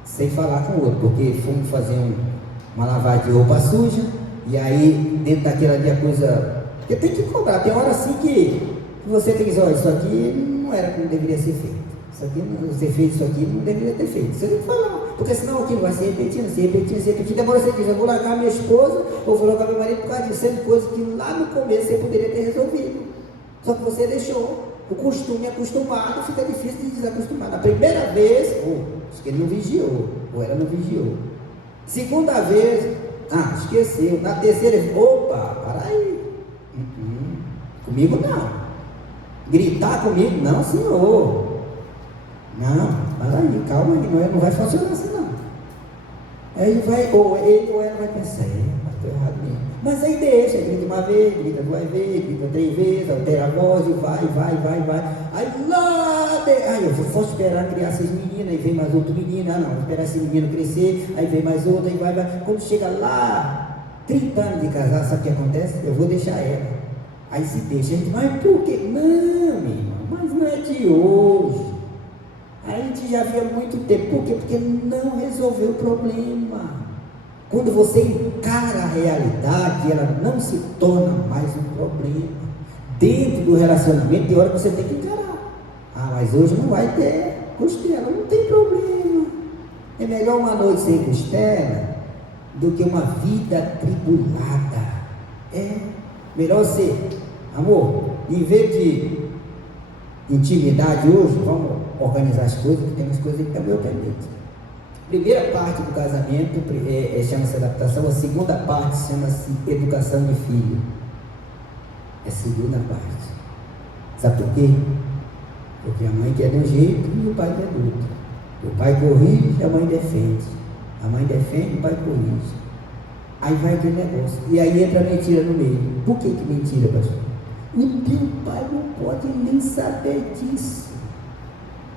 sem falar com o outro, porque fomos fazer uma lavagem de roupa suja, e aí dentro daquela ali a coisa... Porque tem que cobrar, tem hora assim que você tem que dizer: olha, isso aqui não era como deveria ser feito. Isso aqui, você fez isso aqui, não deveria ter feito. Você tem que falar. Porque senão aquilo vai se repetindo. Agora você diz: eu vou largar minha esposa, ou vou largar meu marido por causa disso, sendo coisa que lá no começo você poderia ter resolvido. Só que você deixou. O costume acostumado fica difícil de desacostumar. Na primeira vez, acho que ele não vigiou, ou ela não vigiou. Segunda vez, esqueceu. Na terceira vez, para aí. Comigo não. Gritar comigo, não, senhor. Não, para aí, calma aí, não vai funcionar assim não. Aí vai, ou ele ou ela vai pensar: estou errado mesmo. Mas aí deixa, grita uma vez, grita 2 vezes, grita 3 vezes, altera a voz e vai. Aí lá, aí eu vou esperar criar essas meninas, aí vem mais outro menino, vou esperar esse menino crescer, aí vem mais outro, aí vai. Quando chega lá, 30 anos de casar, sabe o que acontece? Eu vou deixar ela. Aí se deixa, a gente, mas por quê? Não, meu irmão, mas não é de hoje. A gente já viu há muito tempo. Por quê? Porque não resolveu o problema. Quando você encara a realidade, ela não se torna mais um problema. Dentro do relacionamento, tem hora que você tem que encarar. Mas hoje não vai ter costela, não tem problema. É melhor uma noite sem costela do que uma vida atribulada. Melhor ser, amor, em vez de intimidade hoje, vamos organizar as coisas, porque tem umas coisas que também eu permito. Primeira parte do casamento chama-se adaptação, a segunda parte chama-se educação de filho. É a segunda parte. Sabe por quê? Porque a mãe quer de um jeito e o pai quer do outro. O pai corrige, a mãe defende. A mãe defende, o pai corrige. Aí vai aquele negócio. E aí entra a mentira no meio. Por que mentira, pastor? O teu pai não pode nem saber disso.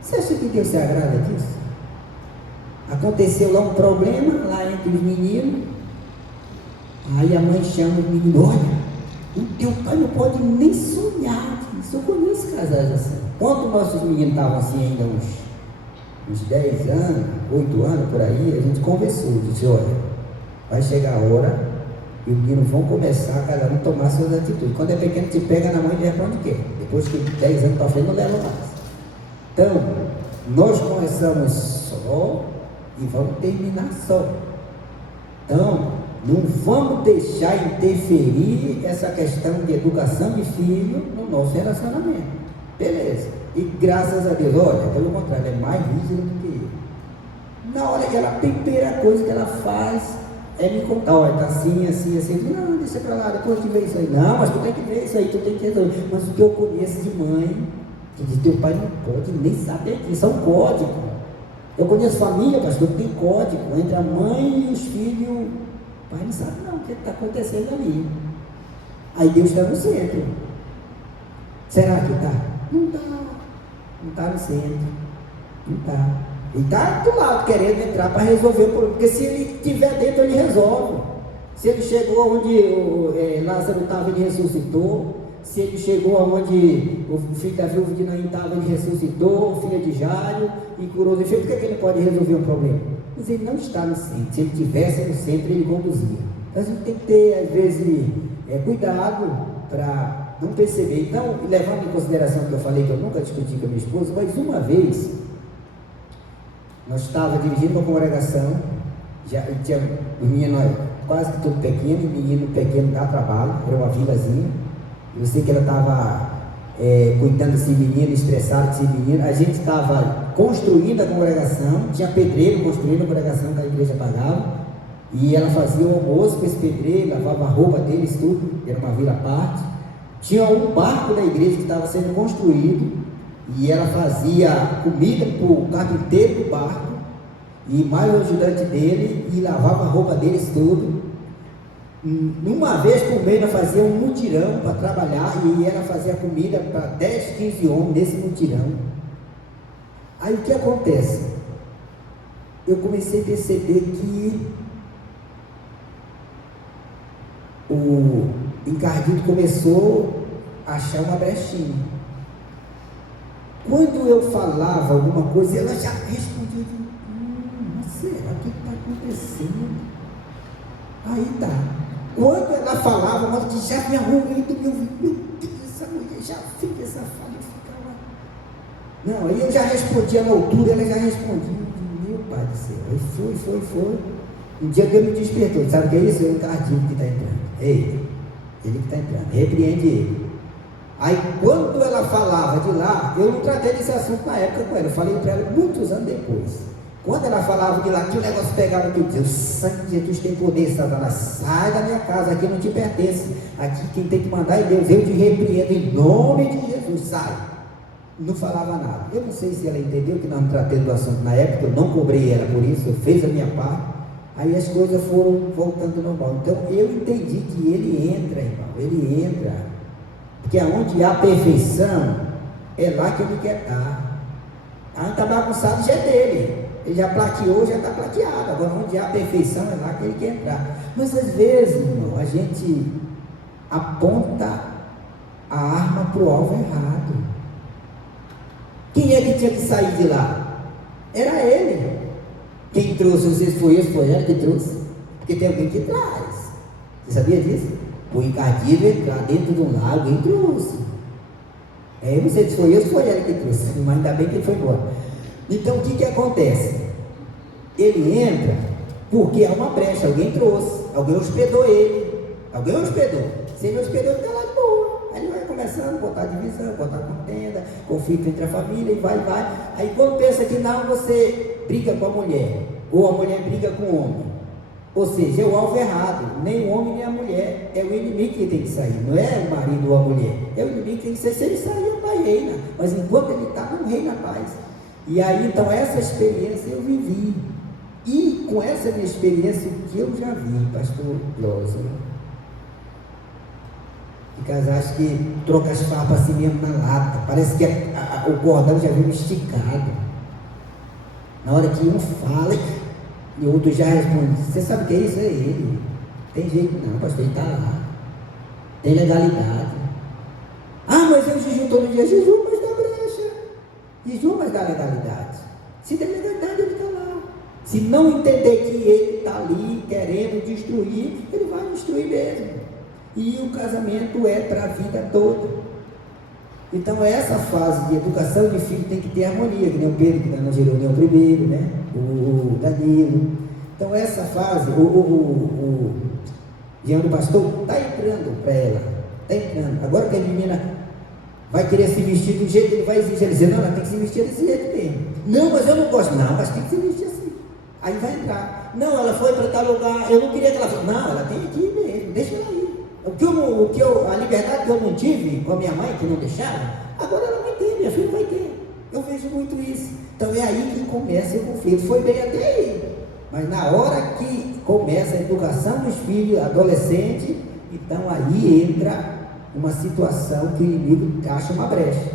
Você acha que Deus se agrada disso? Aconteceu lá um problema lá entre os meninos. Aí a mãe chama o menino: olha, o teu pai não pode nem sonhar disso. Eu conheço casais assim. Quando nossos meninos estavam assim ainda uns 10 anos, 8 anos por aí, a gente conversou, disse: olha, vai chegar a hora e os meninos vão começar a cada um tomar suas atitudes. Quando é pequeno, te pega na mão e leva onde quer. Depois que 10 anos para frente, não leva mais. Então, nós começamos só e vamos terminar só. Então, não vamos deixar interferir essa questão de educação de filho no nosso relacionamento. Beleza. E graças a Deus, olha, pelo contrário, é mais rígido do que eu. Na hora que ela, a primeira coisa que ela faz é me contar: olha, tá assim, assim, assim. Eu digo: não, deixa pra lá, depois tu vê isso aí. Não, mas tu tem que ver isso aí, tu tem que resolver. Mas o que eu conheço de mãe, que diz: teu pai não pode nem saber disso, é um código. Eu conheço família, pastor, que tem código entre a mãe e os filhos. O pai não sabe não o que está acontecendo ali. Aí Deus está no centro. Será que está? Não está. Não está no centro. Não está. Ele está do lado querendo entrar para resolver o problema. Porque se ele estiver dentro, ele resolve. Se ele chegou onde Lázaro estava, ele ressuscitou. Se ele chegou aonde o filho da viúva de Naim estava, ele ressuscitou, o filho de Jairo, e curou os enfermos. Por que ele pode resolver um problema? Mas ele não está no centro. Se ele estivesse no centro, ele conduzia. Então a gente tem que ter, às vezes, cuidado para não perceber. Então, levando em consideração que eu falei que eu nunca discuti com a minha esposa, mas uma vez, nós estávamos dirigindo uma congregação, já tinha o menino quase que tudo pequeno, e o menino pequeno dá trabalho, era uma vilazinha. Eu sei que ela estava cuidando desse menino, estressado desse menino. A gente estava construindo a congregação, tinha pedreiro construindo a congregação que a igreja pagava, e ela fazia o almoço com esse pedreiro, lavava a roupa deles, tudo, era uma vila à parte. Tinha um barco da igreja que estava sendo construído, e ela fazia comida para o carpinteiro do barco, e mais o ajudante dele, e lavava a roupa deles tudo. Uma vez por mês ela fazia um mutirão para trabalhar, e ela fazia comida para 10, 15 homens nesse mutirão. Aí o que acontece? Eu comecei a perceber que o encardido começou a achar uma brechinha. Quando eu falava alguma coisa, ela já respondia: mas será o que está acontecendo? Aí tá. Quando ela falava, mas que já me arrumei do meu Deus, essa mulher já fica essa fala e ficava. Não, aí eu já respondia na altura, ela já respondia. Meu pai do céu, aí foi. Um dia Deus me despertou, sabe o que é isso? É o encardido que está entrando. Ele que está entrando, repreende ele. Aí quando ela falava de lá, eu não tratei desse assunto na época com ela, eu falei para ela muitos anos depois. Quando ela falava de lá, que o negócio pegava aqui, eu dizia: o sangue de Jesus tem poder, Satanás, sai da minha casa, aqui não te pertence, aqui quem tem que mandar é Deus, eu te repreendo em nome de Jesus, sai. Não falava nada. Eu não sei se ela entendeu que nós não tratamos do assunto na época, eu não cobrei ela por isso, eu fiz a minha parte, aí as coisas foram voltando ao normal. Então eu entendi que ele entra, irmão, ele entra, porque aonde há perfeição, é lá que ele quer estar. Onde está bagunçado já é dele. Ele já plaqueou, já está plaqueado. Agora, onde há perfeição, é lá que ele quer entrar. Mas às vezes, irmão, a gente aponta a arma para o alvo errado. Quem é que tinha que sair de lá? Era ele. Quem trouxe, não sei se foi eu, se foi ela que trouxe. Porque tem alguém que traz. Você sabia disso? O encardido entrar dentro de um lago, ele trouxe. Eu não sei se foi eu, se foi ela que trouxe. Mas ainda bem que ele foi embora. Então o que acontece? Ele entra porque há uma brecha, alguém trouxe, alguém hospedou ele, alguém hospedou. Se ele hospedou, ele está lá de boa. Aí ele vai começando a botar divisão, botar contenda, conflito entre a família e vai. Aí quando pensa que não, você briga com a mulher, Ou a mulher briga com o homem. Ou seja, é o alvo errado. Nem o homem nem a mulher. É o inimigo que tem que sair. Não é o marido ou a mulher. É o inimigo que tem que sair. Se ele sair, o pai reina. Mas enquanto ele está, não reina a paz. E aí, então, essa experiência eu vivi. E com essa minha experiência, o que eu já vi, pastor Glória, de casais que trocam as farpas assim mesmo na lata. Parece que o cordão já veio esticado. Na hora que um fala, e o outro já responde: você sabe o que é isso? É ele. Tem jeito não, pastor, ele está lá. Tem legalidade. Ah, mas eu jejum todo dia. Jejum, mas dá brecha. Jejum, mas dá legalidade. Se tem legalidade, ele está lá. Se não entender que ele está ali querendo destruir, ele vai destruir mesmo. E o casamento é para a vida toda. Então essa fase de educação de filho tem que ter harmonia, que nem o Pedro, que está no gerou o primeiro, né? O Danilo. Então essa fase, o Jean do pastor está entrando para ela, está entrando. Agora que a menina vai querer se vestir do jeito que ele vai exigir, ele diz: não, ela tem que se vestir desse jeito mesmo. Não, mas eu não gosto. Não, mas tem que se vestir assim. Aí vai entrar. Não, ela foi para tal lugar, eu não queria que ela fosse. Não, ela tem que ir mesmo, deixa ela ir. A liberdade que eu não tive com a minha mãe, que não deixava, agora ela vai ter, minha filha vai ter. Eu vejo muito isso. Então é aí que começa o conflito. Foi bem até aí. Mas na hora que começa a educação dos filhos, adolescentes, então aí entra uma situação que o inimigo acha uma brecha.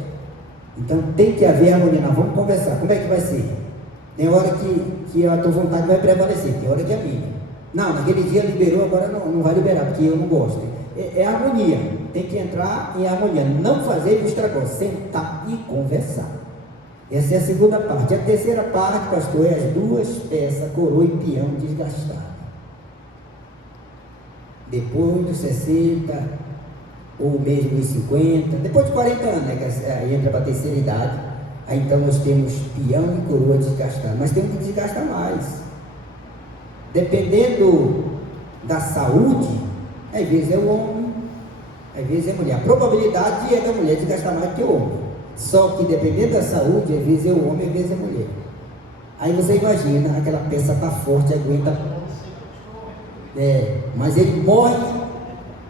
Então tem que haver harmonia. Nós vamos conversar. Como é que vai ser? Tem hora que a tua vontade vai prevalecer, tem hora que é minha. Não, naquele dia liberou, agora não vai liberar, porque eu não gosto. É harmonia, tem que entrar em harmonia, não fazer estragar, sentar e conversar. Essa é a segunda parte. A terceira parte, pastor, é as duas peças, coroa e peão desgastadas. Depois dos 60, ou mesmo dos 50, depois de 40 anos, né, que aí entra para a terceira idade, aí então nós temos peão e coroa desgastados, mas temos que desgastar mais. Dependendo da saúde, às vezes é o homem, às vezes é a mulher. A probabilidade é da mulher desgastar mais que o homem. Só que dependendo da saúde, às vezes é o homem, às vezes é a mulher. Aí você imagina, aquela peça está forte, aguenta. Mas ele morre.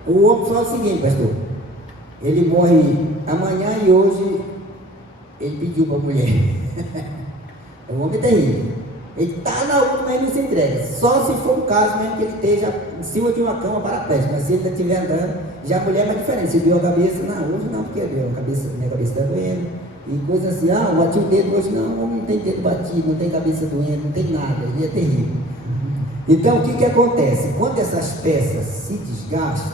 O homem fala o seguinte, pastor: ele morre amanhã e hoje ele pediu para a mulher. O homem é terrível. Ele está na última e não se entrega. Só se for um caso mesmo que ele esteja em cima de uma cama paraplégica. Mas se ele estiver andando, já a mulher é mais diferente. Se deu a cabeça, não, hoje não, porque deu a cabeça, minha cabeça está doendo. E coisa assim, bati o dedo hoje, não tem dedo batido, não tem cabeça doendo, não tem nada. Ele é terrível. Então o que acontece? Quando essas peças se desgastam,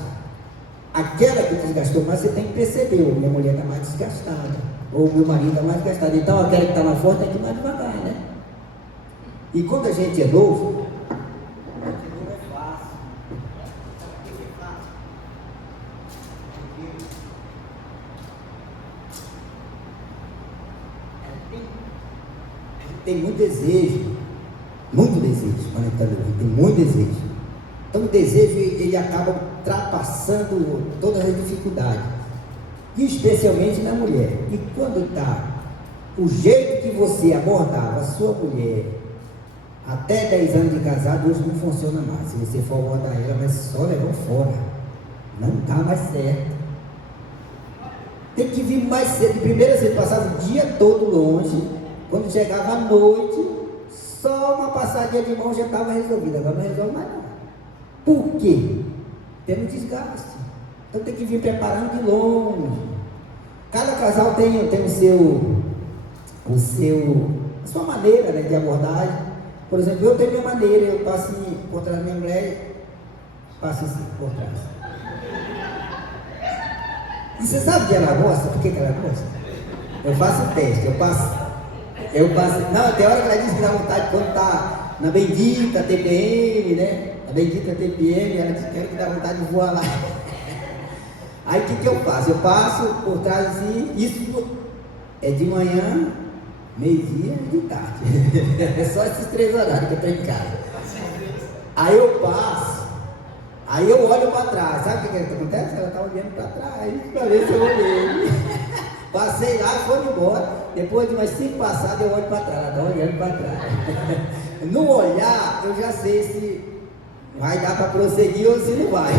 aquela que desgastou mais, você tem que perceber: ou minha mulher está mais desgastada, ou meu marido está mais desgastado. Então aquela que está mais forte tem que ir mais devagar, né? E quando a gente é novo, é fácil. Sabe o que é fácil? Tem muito desejo quando está novo, tem muito desejo. Então o desejo ele acaba ultrapassando todas as dificuldades, e especialmente na mulher. E quando está o jeito que você abordava a sua mulher até 10 anos de casado, hoje não funciona mais. Se você for abordar ela, vai só levar fora. Não está mais certo. Tem que vir mais cedo. Primeiro você passava o dia todo longe. Quando chegava à noite, só uma passadinha de mão já estava resolvida. Agora não resolve mais nada. Por quê? Tendo desgaste. Então tem que vir preparando de longe. Cada casal tem a sua maneira, né, de abordagem. Por exemplo, eu tenho minha maneira, eu passo por trás da minha mulher, passo assim, por trás. E você sabe que ela gosta? Por que ela gosta? Eu faço o teste, eu passo. Não, tem hora que ela diz que dá vontade quando está na bendita TPM, né? A bendita TPM, ela diz que dá vontade de voar lá. Aí o que eu faço? Eu passo por trás assim, isso é de manhã, meio-dia e de tarde. É só esses 3 horários que eu estou em casa. Aí eu passo, aí eu olho para trás. Sabe o que acontece? Ela está olhando para trás para ver se eu olhei. Passei lá e foi embora. Depois de umas 5 passadas, eu olho para trás, ela está olhando para trás. No olhar, eu já sei se vai dar para prosseguir ou se não vai.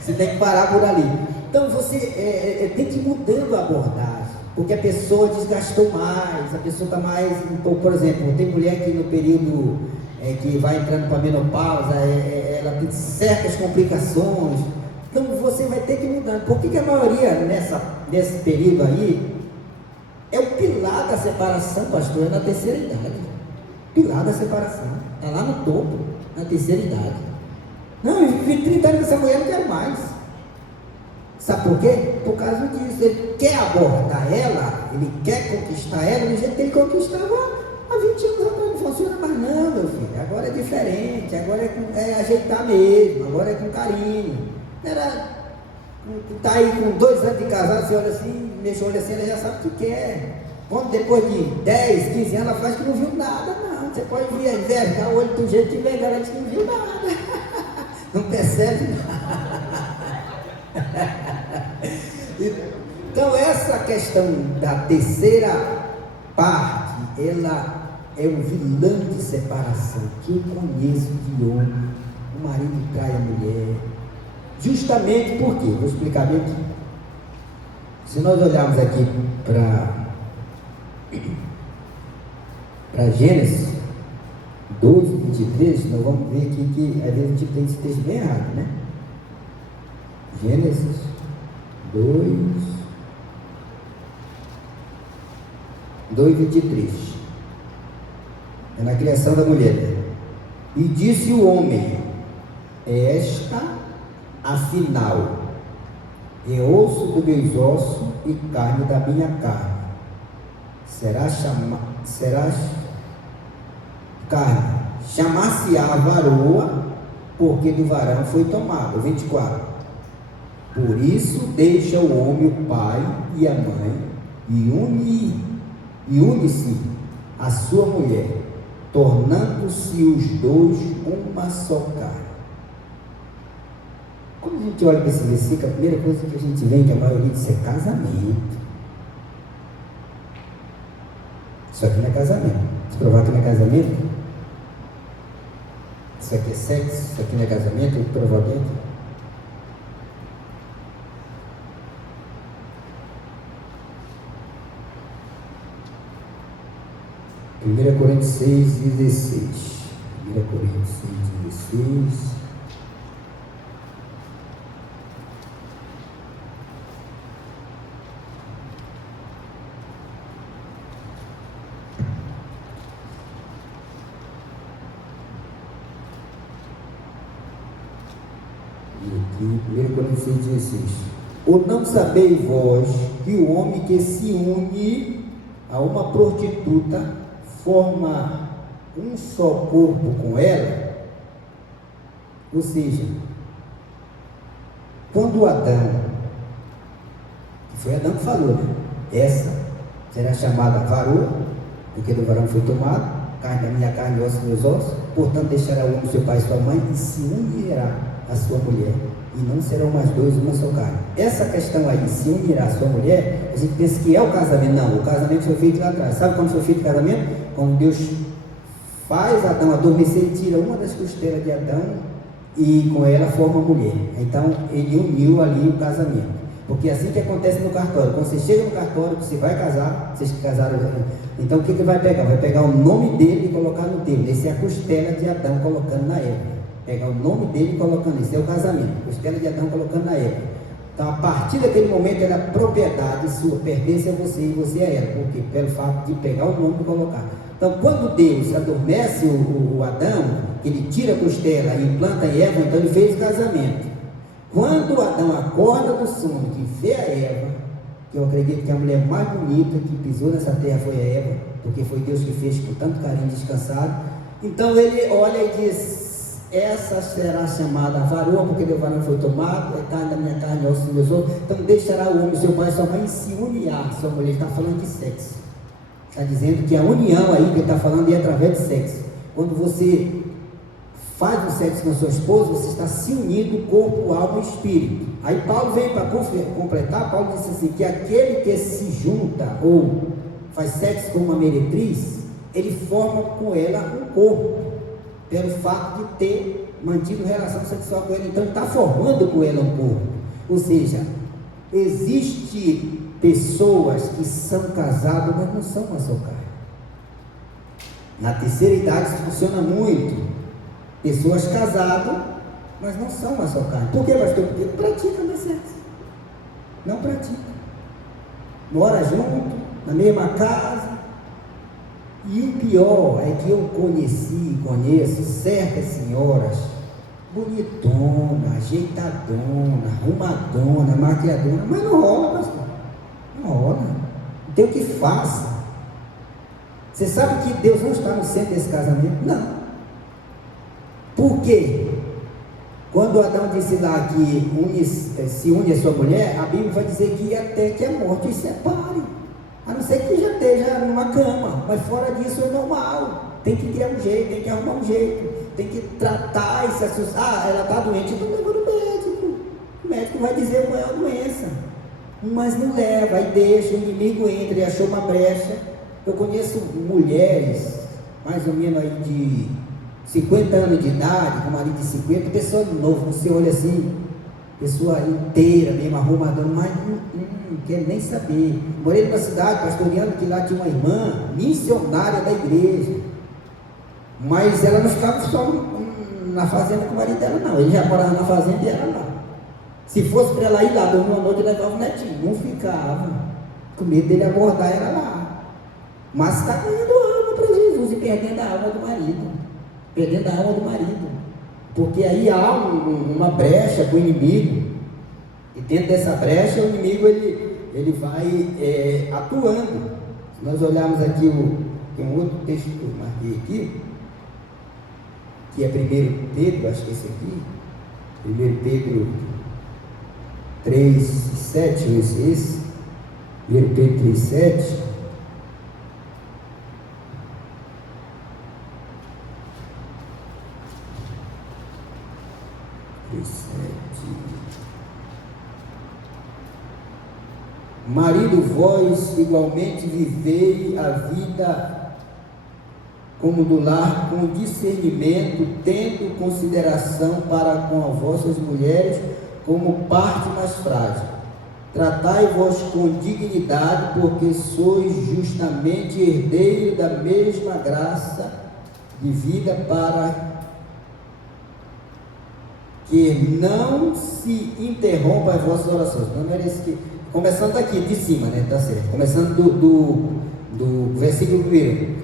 Você tem que parar por ali. Então você tem que ir mudando a abordagem, porque a pessoa desgastou mais, a pessoa está mais. Então, por exemplo, tem mulher que no período que vai entrando para a menopausa, ela tem certas complicações. Então você vai ter que ir mudando. Por que a maioria nesse período aí é o pilar da separação, pastor? É na terceira idade. Pilar da separação. Está lá no topo, na terceira idade. Não, eu vivi 30 anos com essa mulher, não quero mais. Sabe por quê? Por causa disso. Ele quer abordar ela, ele quer conquistar ela do jeito que ele conquistava há 20 anos atrás. Não funciona mais não, meu filho. Agora é diferente, agora é ajeitar mesmo, agora é com carinho. Está aí com 2 anos de casado, você olha assim, mexe o olho assim, ela já sabe o que quer. Quando depois de 10, 15 anos, ela faz que não viu nada, não. Você pode envergar o olho do jeito que vem, garante que não viu nada. Não percebe nada. Então essa questão da terceira parte, ela é um vilão de separação que eu conheço de homem. O marido trai a mulher. Justamente porque, vou explicar bem aqui. Se nós olharmos aqui para Gênesis 2, 23, nós vamos ver aqui que às vezes a gente tem esse texto bem errado, né? Gênesis 2, 23. É na criação da mulher. E disse o homem: esta, afinal, é osso dos meus ossos e carne da minha carne. Serás carne. Chamar-se-á varoa, porque do varão foi tomado. 24. Por isso deixa o homem o pai e a mãe e une-se a sua mulher, tornando-se os dois uma só carne. Quando a gente olha para esse versículo, a primeira coisa que a gente vê que a maioria diz é casamento. Isso aqui não é casamento. Se provar que não é casamento, isso aqui é sexo, isso aqui não é casamento, eu provar dentro. Primeira Coríntios 6, 16. 1 Coríntios 6, 16. E 1 Coríntios 6, 16. Ou não sabeis vós que o homem que se une a uma prostituta forma um só corpo com ela? Ou seja, quando Adão, que foi Adão que falou, né? Essa será chamada varoa, porque do varão foi tomado, carne da minha carne e ossos dos meus ossos, portanto deixará o homem seu pai e sua mãe e se unirá a sua mulher, e não serão mais dois uma só carne. Essa questão aí, se unirá a sua mulher, a gente pensa que é o casamento. Não, o casamento foi feito lá atrás. Sabe quando foi feito o casamento? Quando Deus faz Adão adormecer e tira uma das costelas de Adão e com ela forma a mulher. Então ele uniu ali o casamento. Porque é assim que acontece no cartório. Quando você chega no cartório, você vai casar, vocês que casaram, então o que vai pegar? Vai pegar o nome dele e colocar no teu. Esse é a costela de Adão colocando na Eva. Pegar o nome dele e colocando, esse é o casamento. Costela de Adão colocando na Eva. Então a partir daquele momento ela é propriedade sua, pertence a você e você a ela. Por quê? Pelo fato de pegar o nome e colocar. Então quando Deus adormece o Adão, ele tira a costela e implanta a Eva, então ele fez o casamento. Quando Adão acorda do sono, que vê a Eva, que eu acredito que a mulher mais bonita que pisou nessa terra foi a Eva, porque foi Deus que fez com tanto carinho descansado. Então ele olha e diz: essa será chamada varoa, porque do varão foi tomado, é carne da minha carne, osso dos meus ossos. Então deixará o homem, seu pai e sua mãe se unirá. Sua mulher está falando de sexo. Está dizendo que a união aí que ele está falando é através de sexo. Quando você faz o sexo com a sua esposa, você está se unindo corpo, alma e espírito. Aí Paulo vem para completar, Paulo disse assim, que aquele que se junta ou faz sexo com uma meretriz, ele forma com ela um corpo, pelo fato de ter mantido relação sexual com ela, então ele está formando com ela um corpo. Ou seja, existe pessoas que são casadas, mas não são uma só carne. Na terceira idade isso funciona muito. Pessoas casadas, mas não são uma só carne. Por quê, pastor? Porque não praticam mais sexo. Não praticam. Mora junto, na mesma casa. E o pior é que eu conheço certas senhoras bonitona, ajeitadona, arrumadona, maquiadona, mas não rola, pastor. Não rola. Não tem o que faça. Você sabe que Deus não está no centro desse casamento? Não. Por quê? Quando Adão disse lá que se une a sua mulher, a Bíblia vai dizer que até que a morte os separe. A não ser que já esteja numa cama, mas fora disso é normal. Tem que criar um jeito, tem que arrumar um jeito, tem que tratar e se assustar. Ah, ela está doente, então leva no médico. O médico vai dizer qual é a doença. Mas não leva, aí deixa, o inimigo entra e achou uma brecha. Eu conheço mulheres, mais ou menos aí de 50 anos de idade, com marido de 50, pessoa nova, você olha assim, pessoa inteira mesmo, arrumadona, mas não quer nem saber. Morei numa cidade pastoreando que lá tinha uma irmã missionária da igreja, mas ela não ficava só na fazenda com o marido dela, não. Ele já morava na fazenda e ela lá. Se fosse para ela ir lá, dormir uma noite e levar o netinho, não ficava, com medo dele abordar ela lá. Mas está ganhando alma para Jesus e perdendo a alma do marido. Perdendo a alma do marido, porque aí há uma brecha com o inimigo, e dentro dessa brecha o inimigo ele vai atuando. Se nós olharmos aqui, tem um outro texto que eu marquei aqui, que é 1 Pedro, acho que é esse aqui, 1 Pedro 3, 7, ou esse, 1 Pedro 3, 7, marido, vós igualmente vivei a vida como do lar, com discernimento, tendo consideração para com as vossas mulheres como parte mais frágil. Tratai-vos com dignidade, porque sois justamente herdeiro da mesma graça de vida, para que não se interrompa as vossas orações. Não era isso que... Começando daqui, de cima, né? Tá certo. Começando do versículo 1.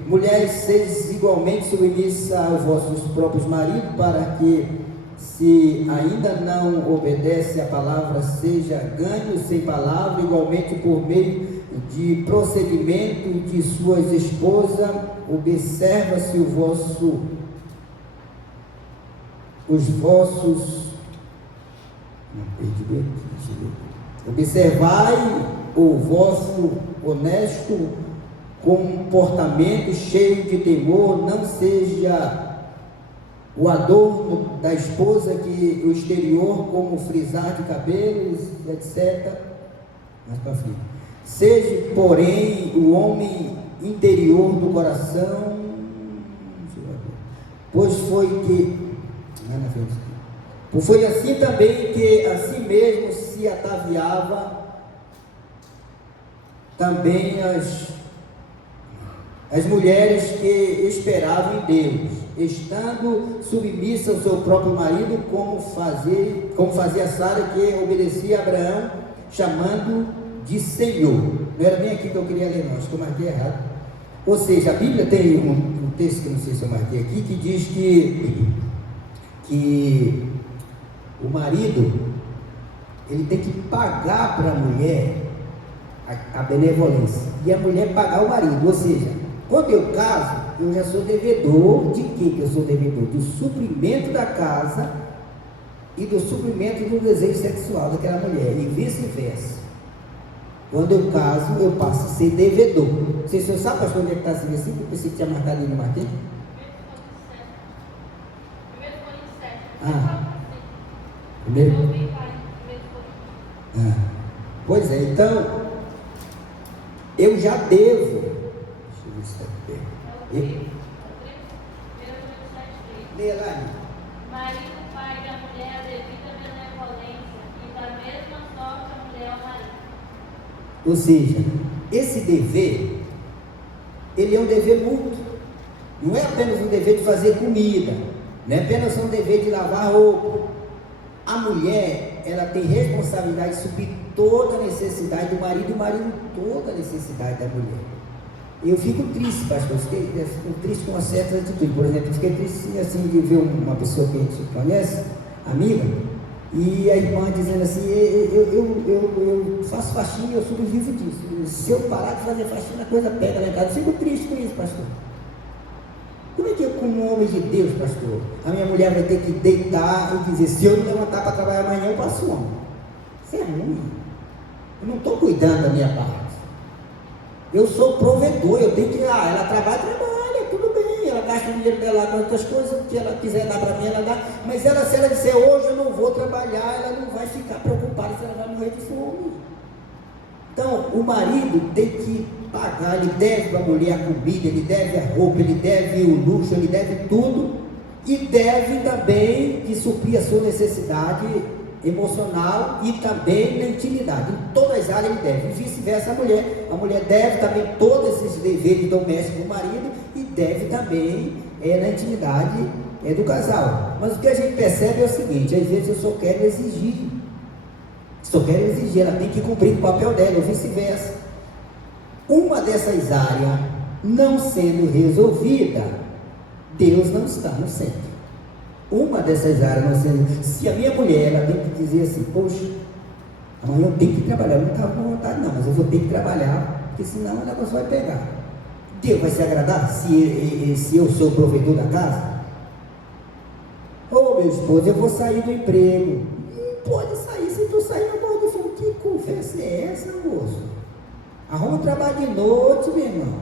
Mulheres, sejam igualmente submissas aos vossos próprios maridos, para que, se ainda não obedece a palavra, seja ganho sem palavra, igualmente por meio de procedimento de suas esposas, observa-se observai o vosso honesto comportamento, cheio de temor, não seja o adorno da esposa que o exterior, como frisar de cabelos, etc. Mais para frente. Seja, porém, o homem interior do coração, pois foi assim também que assim mesmo se ataviava também as mulheres que esperavam em Deus, estando submissas ao seu próprio marido, como fazia Sara, que obedecia a Abraão, chamando de Senhor. Não era nem aqui que eu queria ler, não, acho que eu marquei errado. Ou seja, a Bíblia tem um texto que não sei se eu marquei aqui, que diz que o marido, ele tem que pagar para a mulher a benevolência, e a mulher pagar o marido. Ou seja, quando eu caso, eu já sou devedor de quê que eu sou devedor? Do suprimento da casa e do suprimento do desejo sexual daquela mulher, e vice-versa. Quando eu caso, eu passo a ser devedor. Não sei se você sabe, pastor, onde é que está esse versículo? Eu pensei que tinha marcado e não marquei. 1 Primeiro? Pois é, então, eu já devo. Deixa eu ver se está aqui. Leia lá. Marido, pai da mulher, a devida benevolência, e da mesma sorte a mulher ao marido. Ou seja, esse dever, ele é um dever mútuo. Não é apenas um dever de fazer comida, não é apenas um dever de lavar roupa. A mulher, ela tem responsabilidade de suprir toda a necessidade do marido e o marido toda a necessidade da mulher. Eu fico triste, pastor, fico triste com uma certa atitude. Por exemplo, eu fiquei triste assim de ver uma pessoa que a gente conhece, amiga, e a irmã dizendo assim, eu faço faxina e eu sobrevivo disso. Se eu parar de fazer faxina, a coisa pega lá em casa. Eu fico triste com isso, pastor. Como é que eu, como homem de Deus, pastor, a minha mulher vai ter que deitar e dizer, se eu não levantar para trabalhar amanhã, eu passo fome? Isso é ruim. Eu não estou cuidando da minha parte. Eu sou provedor, eu tenho que, ela trabalha, tudo bem, ela gasta o dinheiro dela com outras coisas, que ela quiser dar para mim, ela dá, mas se ela disser, hoje eu não vou trabalhar, ela não vai ficar preocupada se ela vai morrer de fome. Então, o marido tem que pagar, ele deve para a mulher a comida, ele deve a roupa, ele deve o luxo, ele deve tudo, e deve também de suprir a sua necessidade emocional e também na intimidade. Em todas as áreas ele deve, e vice-versa a mulher deve também todos esses deveres domésticos do marido e deve também na intimidade do casal. Mas o que a gente percebe é o seguinte, às vezes eu só quero exigir, ela tem que cumprir o papel dela, ou vice-versa. Uma dessas áreas não sendo resolvida, Deus não está no centro. Uma dessas áreas não sendo, se a minha mulher, ela tem que dizer assim, poxa, amanhã eu tenho que trabalhar, eu não estava com vontade não, mas eu vou ter que trabalhar, porque senão o negócio vai pegar. Deus vai se agradar se eu sou o provedor da casa? Ô meu esposo, eu vou sair do emprego. Pode sair, se tu sair eu morro de fome. Que conversa é essa, moço? Arruma trabalho de noite, meu irmão.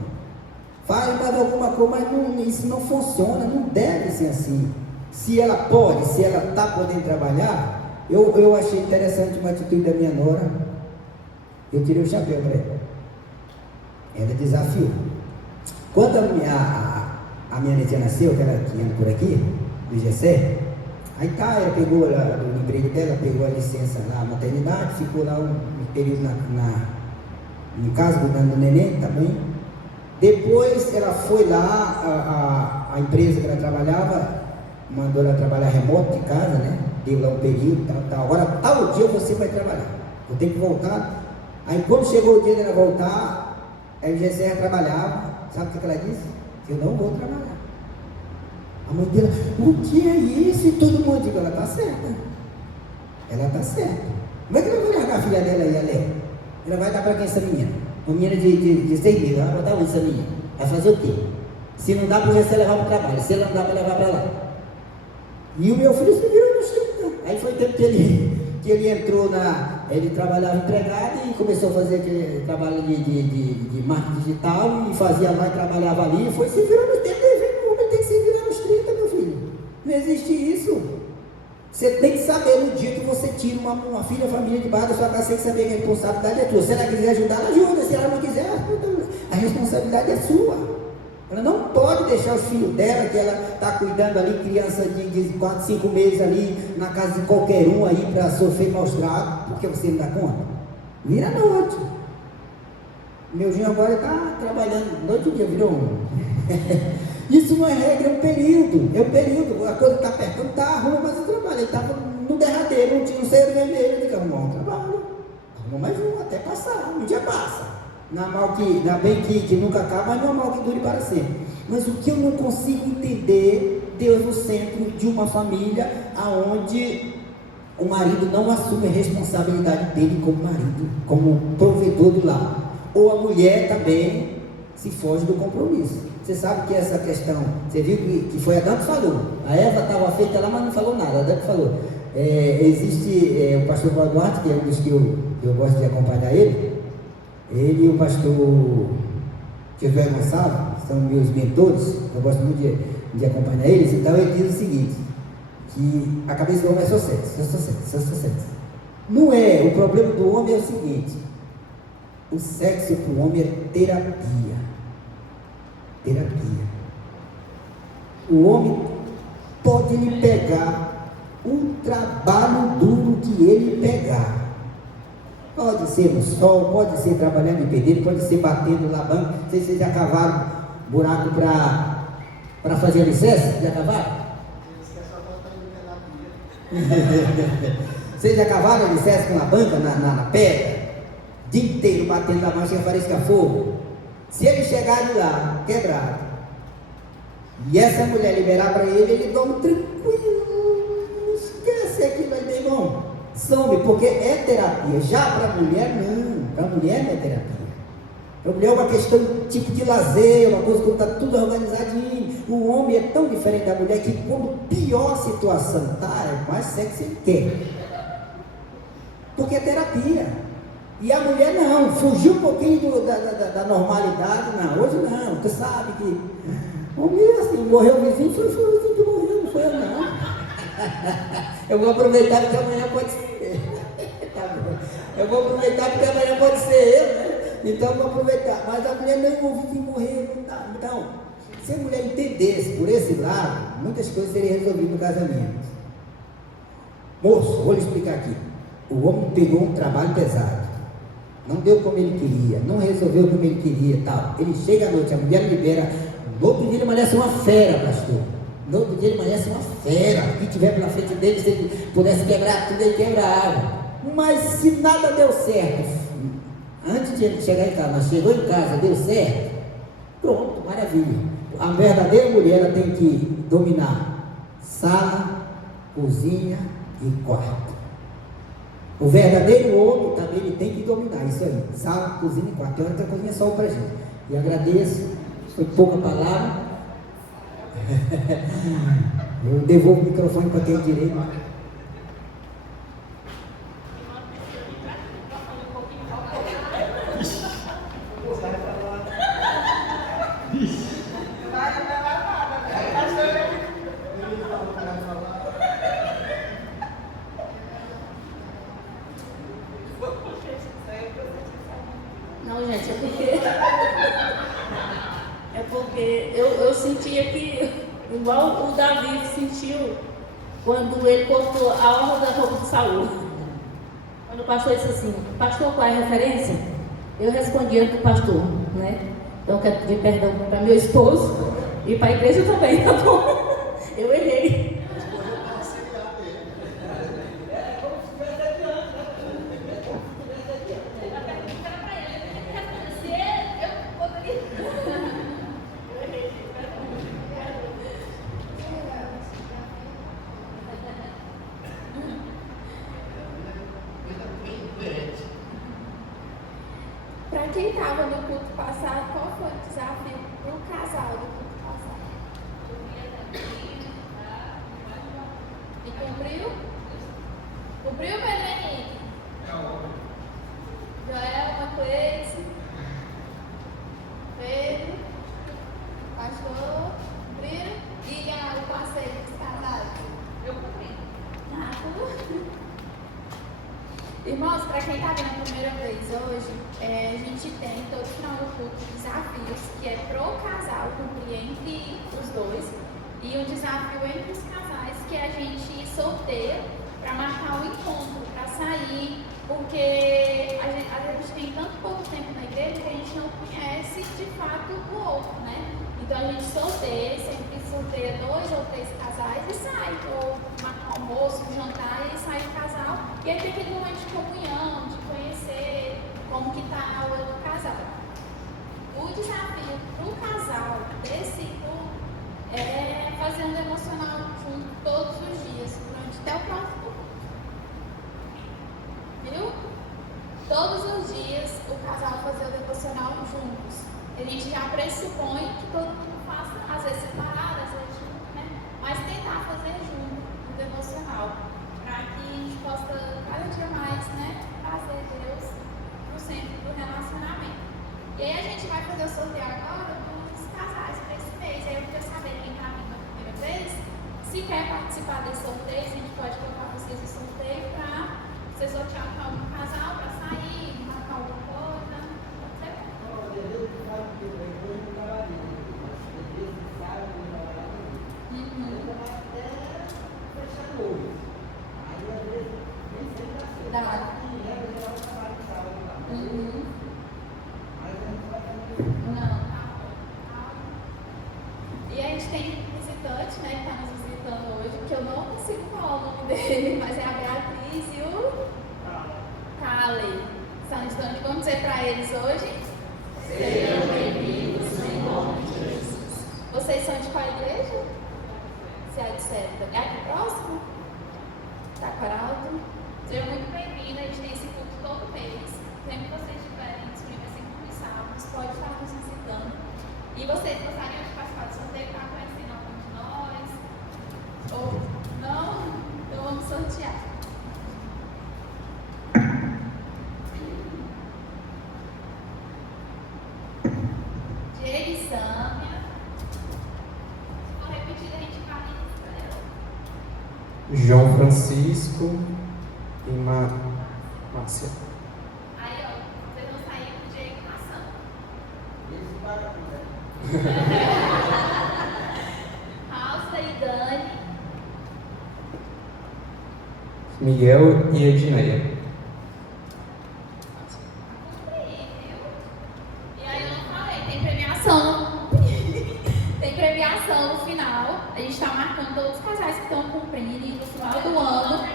Faz mais alguma coisa, mas isso não funciona, não deve ser assim. Se ela pode, se ela está podendo trabalhar, eu achei interessante uma atitude da minha nora. Eu tirei o chapéu para ela. Ela desafiou. Quando a minha netinha nasceu, que ela tinha por aqui, do Gessé, aí tá, ela pegou lá no emprego dela, pegou a licença na maternidade, ficou lá um período em casa, cuidando do neném também. Depois ela foi lá, a empresa que ela trabalhava, mandou ela trabalhar remoto de casa, né? Deu lá um período, tal. Agora, tal dia você vai trabalhar. Eu tenho que voltar. Aí, quando chegou o dia dela voltar, a Gessé trabalhava. Sabe o que ela disse? Eu não vou trabalhar. A mãe dela, o que é isso? E todo mundo diz, ela está certa. Ela está certa. Como é que ela vai largar a filha dela aí, a Léo? Ela vai dar para quem essa menina? Uma menina de 6 meses, ela vai botar onde essa menina? Vai fazer o quê? Se não dá para você levar para o trabalho, se não dá para levar para lá. E o meu filho se virou nos 30. Aí foi o tempo que ele entrou ele trabalhava empregado e começou a fazer aquele trabalho de marketing digital e fazia lá e trabalhava ali e foi se virando nos 30. O homem tem que se virar nos 30, meu filho. Não existe isso. Você tem que saber, no dia que você tira uma filha, uma família de baixo da sua casa, você tem que saber que a responsabilidade é tua. Se ela quiser ajudar, ela ajuda. Se ela não quiser, a responsabilidade é sua. Ela não pode deixar os filhos dela, que ela está cuidando ali, criança de 4, 5 meses ali, na casa de qualquer um aí, para sofrer maus tratos, porque você não dá conta. Vira à noite. Meu genro agora está trabalhando noite e dia, virou um. Isso não é regra, é um período. A coisa está apertando, está arruma mais um trabalho. Ele estava no derradeiro, não tinha um cero vermelho, ele disse, arrumar um trabalho. Arruma mais um, até passar, um dia passa. Ainda bem que nunca acaba, mas não é mal que dure para sempre. Mas o que eu não consigo entender, Deus no centro de uma família onde o marido não assume a responsabilidade dele como marido, como provedor do lar. Ou a mulher também se foge do compromisso. Você sabe que essa questão, você viu que foi Adão que falou. A Eva estava feita lá, mas não falou nada. Adão que falou. Existe o pastor Paulo Duarte, que é um dos que eu gosto de acompanhar ele e o pastor Josué Gonçalves, são meus mentores, eu gosto muito de acompanhar eles. Então ele diz o seguinte, que a cabeça do homem é só sexo. Não é, o problema do homem é o seguinte: o sexo para o homem é terapia. O homem pode lhe pegar o trabalho duro que ele pegar. Pode ser no sol, pode ser trabalhando em pedreiro, pode ser batendo na banca. Não sei se vocês já cavaram buraco para fazer alicerce. Já cavaram? Vocês já cavaram alicerce com a banca na pedra? O dia inteiro batendo na mão, chega a farisca fogo. Se ele chegar de lá, quebrado, e essa mulher liberar para ele, ele dorme tranquilo, não esquece aquilo aí, meu irmão. Some, porque é terapia. Já para a mulher, não. Para a mulher não é terapia. Para a mulher é uma questão tipo de lazer, uma coisa que está tudo organizadinho. O homem é tão diferente da mulher que, quando pior a situação está, é mais sexo ele quer. Porque é terapia. E a mulher não, fugiu um pouquinho da normalidade. Não, hoje não. Você sabe que o homem assim, morreu o vizinho, foi o vizinho que morreu, não foi eu não. Eu vou aproveitar porque amanhã pode ser. Tá bom. Eu vou aproveitar porque amanhã pode ser eu, né? Então eu vou aproveitar. Mas a mulher não, o vizinho morreu, não tá. Então, se a mulher entendesse por esse lado, muitas coisas seriam resolvidas no casamento. Moço, vou lhe explicar aqui. O homem pegou um trabalho pesado. Não deu como ele queria, não resolveu como ele queria e tal. Ele chega à noite, a mulher libera. No outro dia ele amanhece uma fera, pastor. No outro dia ele amanhece uma fera. O que tiver pela frente dele, se ele pudesse quebrar tudo, ele quebrava. Mas se nada deu certo, antes de ele chegar em casa, mas chegou em casa, deu certo, pronto, maravilha. A verdadeira mulher, ela tem que dominar sala, cozinha e quarto. O verdadeiro homem também ele tem que dominar isso aí. Sala, cozinha e quarto. Tem hora que a cozinha é só para gente. E agradeço, foi pouca palavra. Eu devolvo o microfone para quem é direito. Não, gente, é porque eu sentia que, igual o Davi sentiu quando ele cortou a orla da roupa de Saul. Quando o pastor disse assim: pastor, qual é a referência? Eu respondi antes do pastor, né? Então eu quero pedir perdão para meu esposo e para a igreja também, tá bom? Eu errei. Para quem estava no culto passado, qual foi o desafio para o casal do culto passado? E cumpriu? Cumpriu, Pedro Henrique? Joelma, Cleice, Pedro, pastor, cumpriram? Diga o passeio dos casais. Eu cumpri. Irmãos, para quem está vendo a primeira vez hoje, a gente tem todo final do culto desafios, que é pro casal cumprir entre os dois, e um desafio entre os casais que a gente sorteia para marcar um encontro, para sair, porque a gente tem tanto pouco tempo na igreja que a gente não conhece de fato o outro, né? Então a gente sorteia, sempre sorteia 2 ou 3 casais e sai, ou marcar um almoço, um jantar e sai o casal, e aí tem aquele momento de comunhão, de conhecer como que está o outro casal. O desafio para o casal desse culto é fazer um devocional junto todos os dias, durante até o próximo culto. Viu? Todos os dias o casal fazer o devocional juntos. A gente já pressupõe que todo mundo faça, às vezes separado, às vezes junto, né? Mas tentar fazer junto o devocional, para que a gente possa cada dia mais, né, trazer Deus no centro do relacionamento. E aí a gente vai fazer o sorteio agora dos casais para esse mês. Aí eu queria saber quem está vindo a primeira vez, se quer participar desse sorteio, se a gente pode colocar vocês no sorteio para vocês sortearem com algum casal para sair, marcar alguma coisa. Pode ser? Dá. Não. E a gente tem visitante, né, que está nos visitando hoje, que eu não consigo falar o nome dele, mas é a Beatriz e o Kali. Vamos dizer para eles hoje? Sejam bem-vindos em nome de Jesus. Vocês são de qual igreja? Se é de certa. É aqui próximo? Da Coralto? Sejam muito bem-vindos. A gente tem esse culto todo mês. Sempre que vocês estiverem disponíveis sempre nos sábados, pode estar nos visitando. E vocês gostariam de participar do sorteio? Está conhecendo algum de nós? Ou não? Então vamos sortear. Diego e Sâmia. Se for repetido, a gente vai em João Francisco e Márcia. Aí, ó, vocês vão sair com o Diego e com a Sâmia. Alça e Dani. Miguel e Edneia. E aí eu não falei, tem premiação. Tem premiação no final. A gente está marcando todos os casais que estão cumprindo e no final do ano.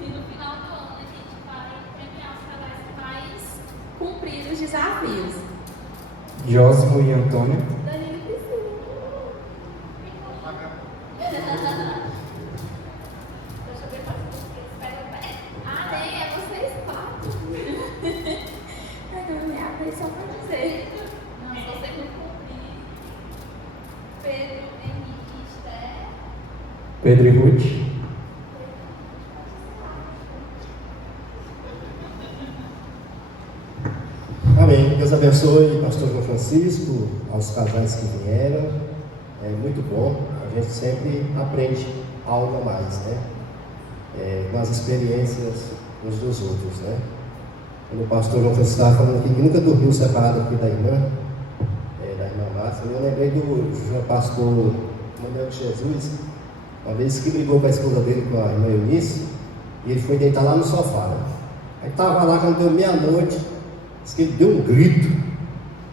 E no final do ano a gente vai premiar os casais que mais cumpriram os desafios. Jósimo e Antônia. Danilo e Priscila. Deixa eu ver quais vocês pegam o pé. Ah, nem é vocês quatro. Eu me abri só pra dizer. Não, se você não cumprir. Pedro, Henrique e Esther. Pedro e Ruth. Amém. Deus abençoe, pastor João Francisco, aos casais que vieram. É muito bom. A gente sempre aprende algo a mais, né? Com as experiências uns dos outros, né? Quando o pastor João Francisco estava falando que nunca dormiu separado aqui da irmã Márcia, eu lembrei do pastor Manuel de Jesus, uma vez que brigou com a esposa dele, com a irmã Eunice, e ele foi deitar lá no sofá, né? Aí estava lá, quando deu meia-noite, disse que ele deu um grito.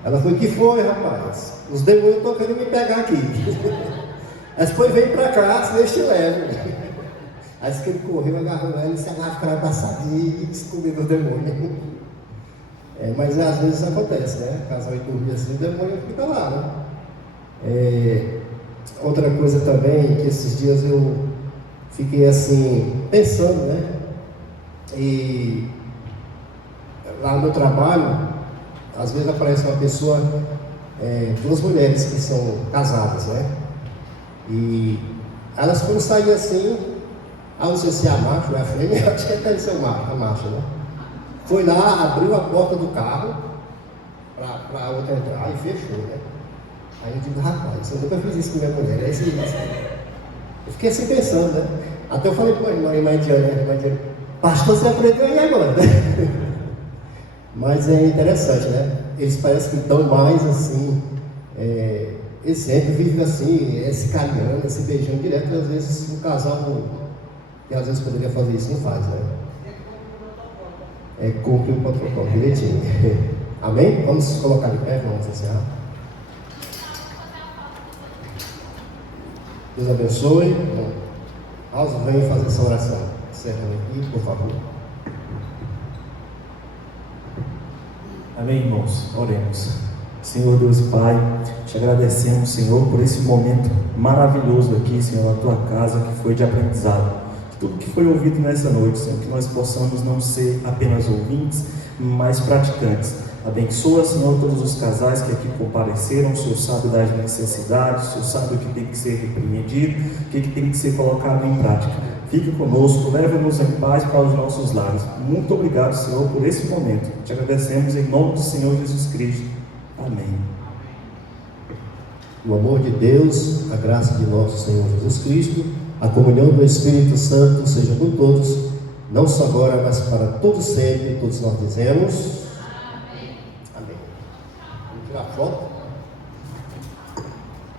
Ela falou: que foi, rapaz? Os demônios estão querendo me pegar aqui. Aí depois veio para cá, se deixa eu levo. Aí disse que ele correu, agarrou ela e se agarrou para abraçadinho e descobriu o demônio. Mas às vezes isso acontece, né? O casal dormir assim, o demônio fica lá, né? Outra coisa também, que esses dias eu fiquei assim, pensando, né? E lá no meu trabalho, às vezes aparece uma pessoa, duas mulheres que são casadas, né? E elas foram sair assim, não sei se é a macho ou a fêmea, acho que deve ser a macho, né? Foi lá, abriu a porta do carro para a outra entrar e fechou, né? Aí eu digo: rapaz, eu nunca fiz isso com minha mulher. Eu fiquei assim pensando, né? Até eu falei para a irmã Diana, pastor, você aprendeu aí agora, né? Mas é interessante, né? Eles parecem que estão mais assim, eles sempre vivem assim, se carinhando, se beijando direto, e às vezes o casal, que às vezes poderia fazer isso, não faz, né? Cumpre o protocolo direitinho. Amém? Vamos colocar de pé, vamos encerrar. Deus abençoe. Alza, venha fazer essa oração. Encerrando aqui, por favor. Amém, irmãos? Oremos. Senhor Deus e Pai, te agradecemos, Senhor, por esse momento maravilhoso aqui, Senhor, na tua casa, que foi de aprendizado. Tudo que foi ouvido nessa noite, Senhor, que nós possamos não ser apenas ouvintes, mas praticantes. Abençoa, Senhor, todos os casais que aqui compareceram. O Senhor sabe das necessidades, o Senhor sabe o que tem que ser repreendido, o que tem que ser colocado em prática. Fique conosco, leva-nos em paz para os nossos lares. Muito obrigado, Senhor, por esse momento. Te agradecemos em nome do Senhor Jesus Cristo. Amém. o amor de Deus, a graça de nosso Senhor Jesus Cristo, a comunhão do Espírito Santo seja com todos, não só agora, mas para todos sempre. Todos nós dizemos amém. Amém. Vamos tirar foto.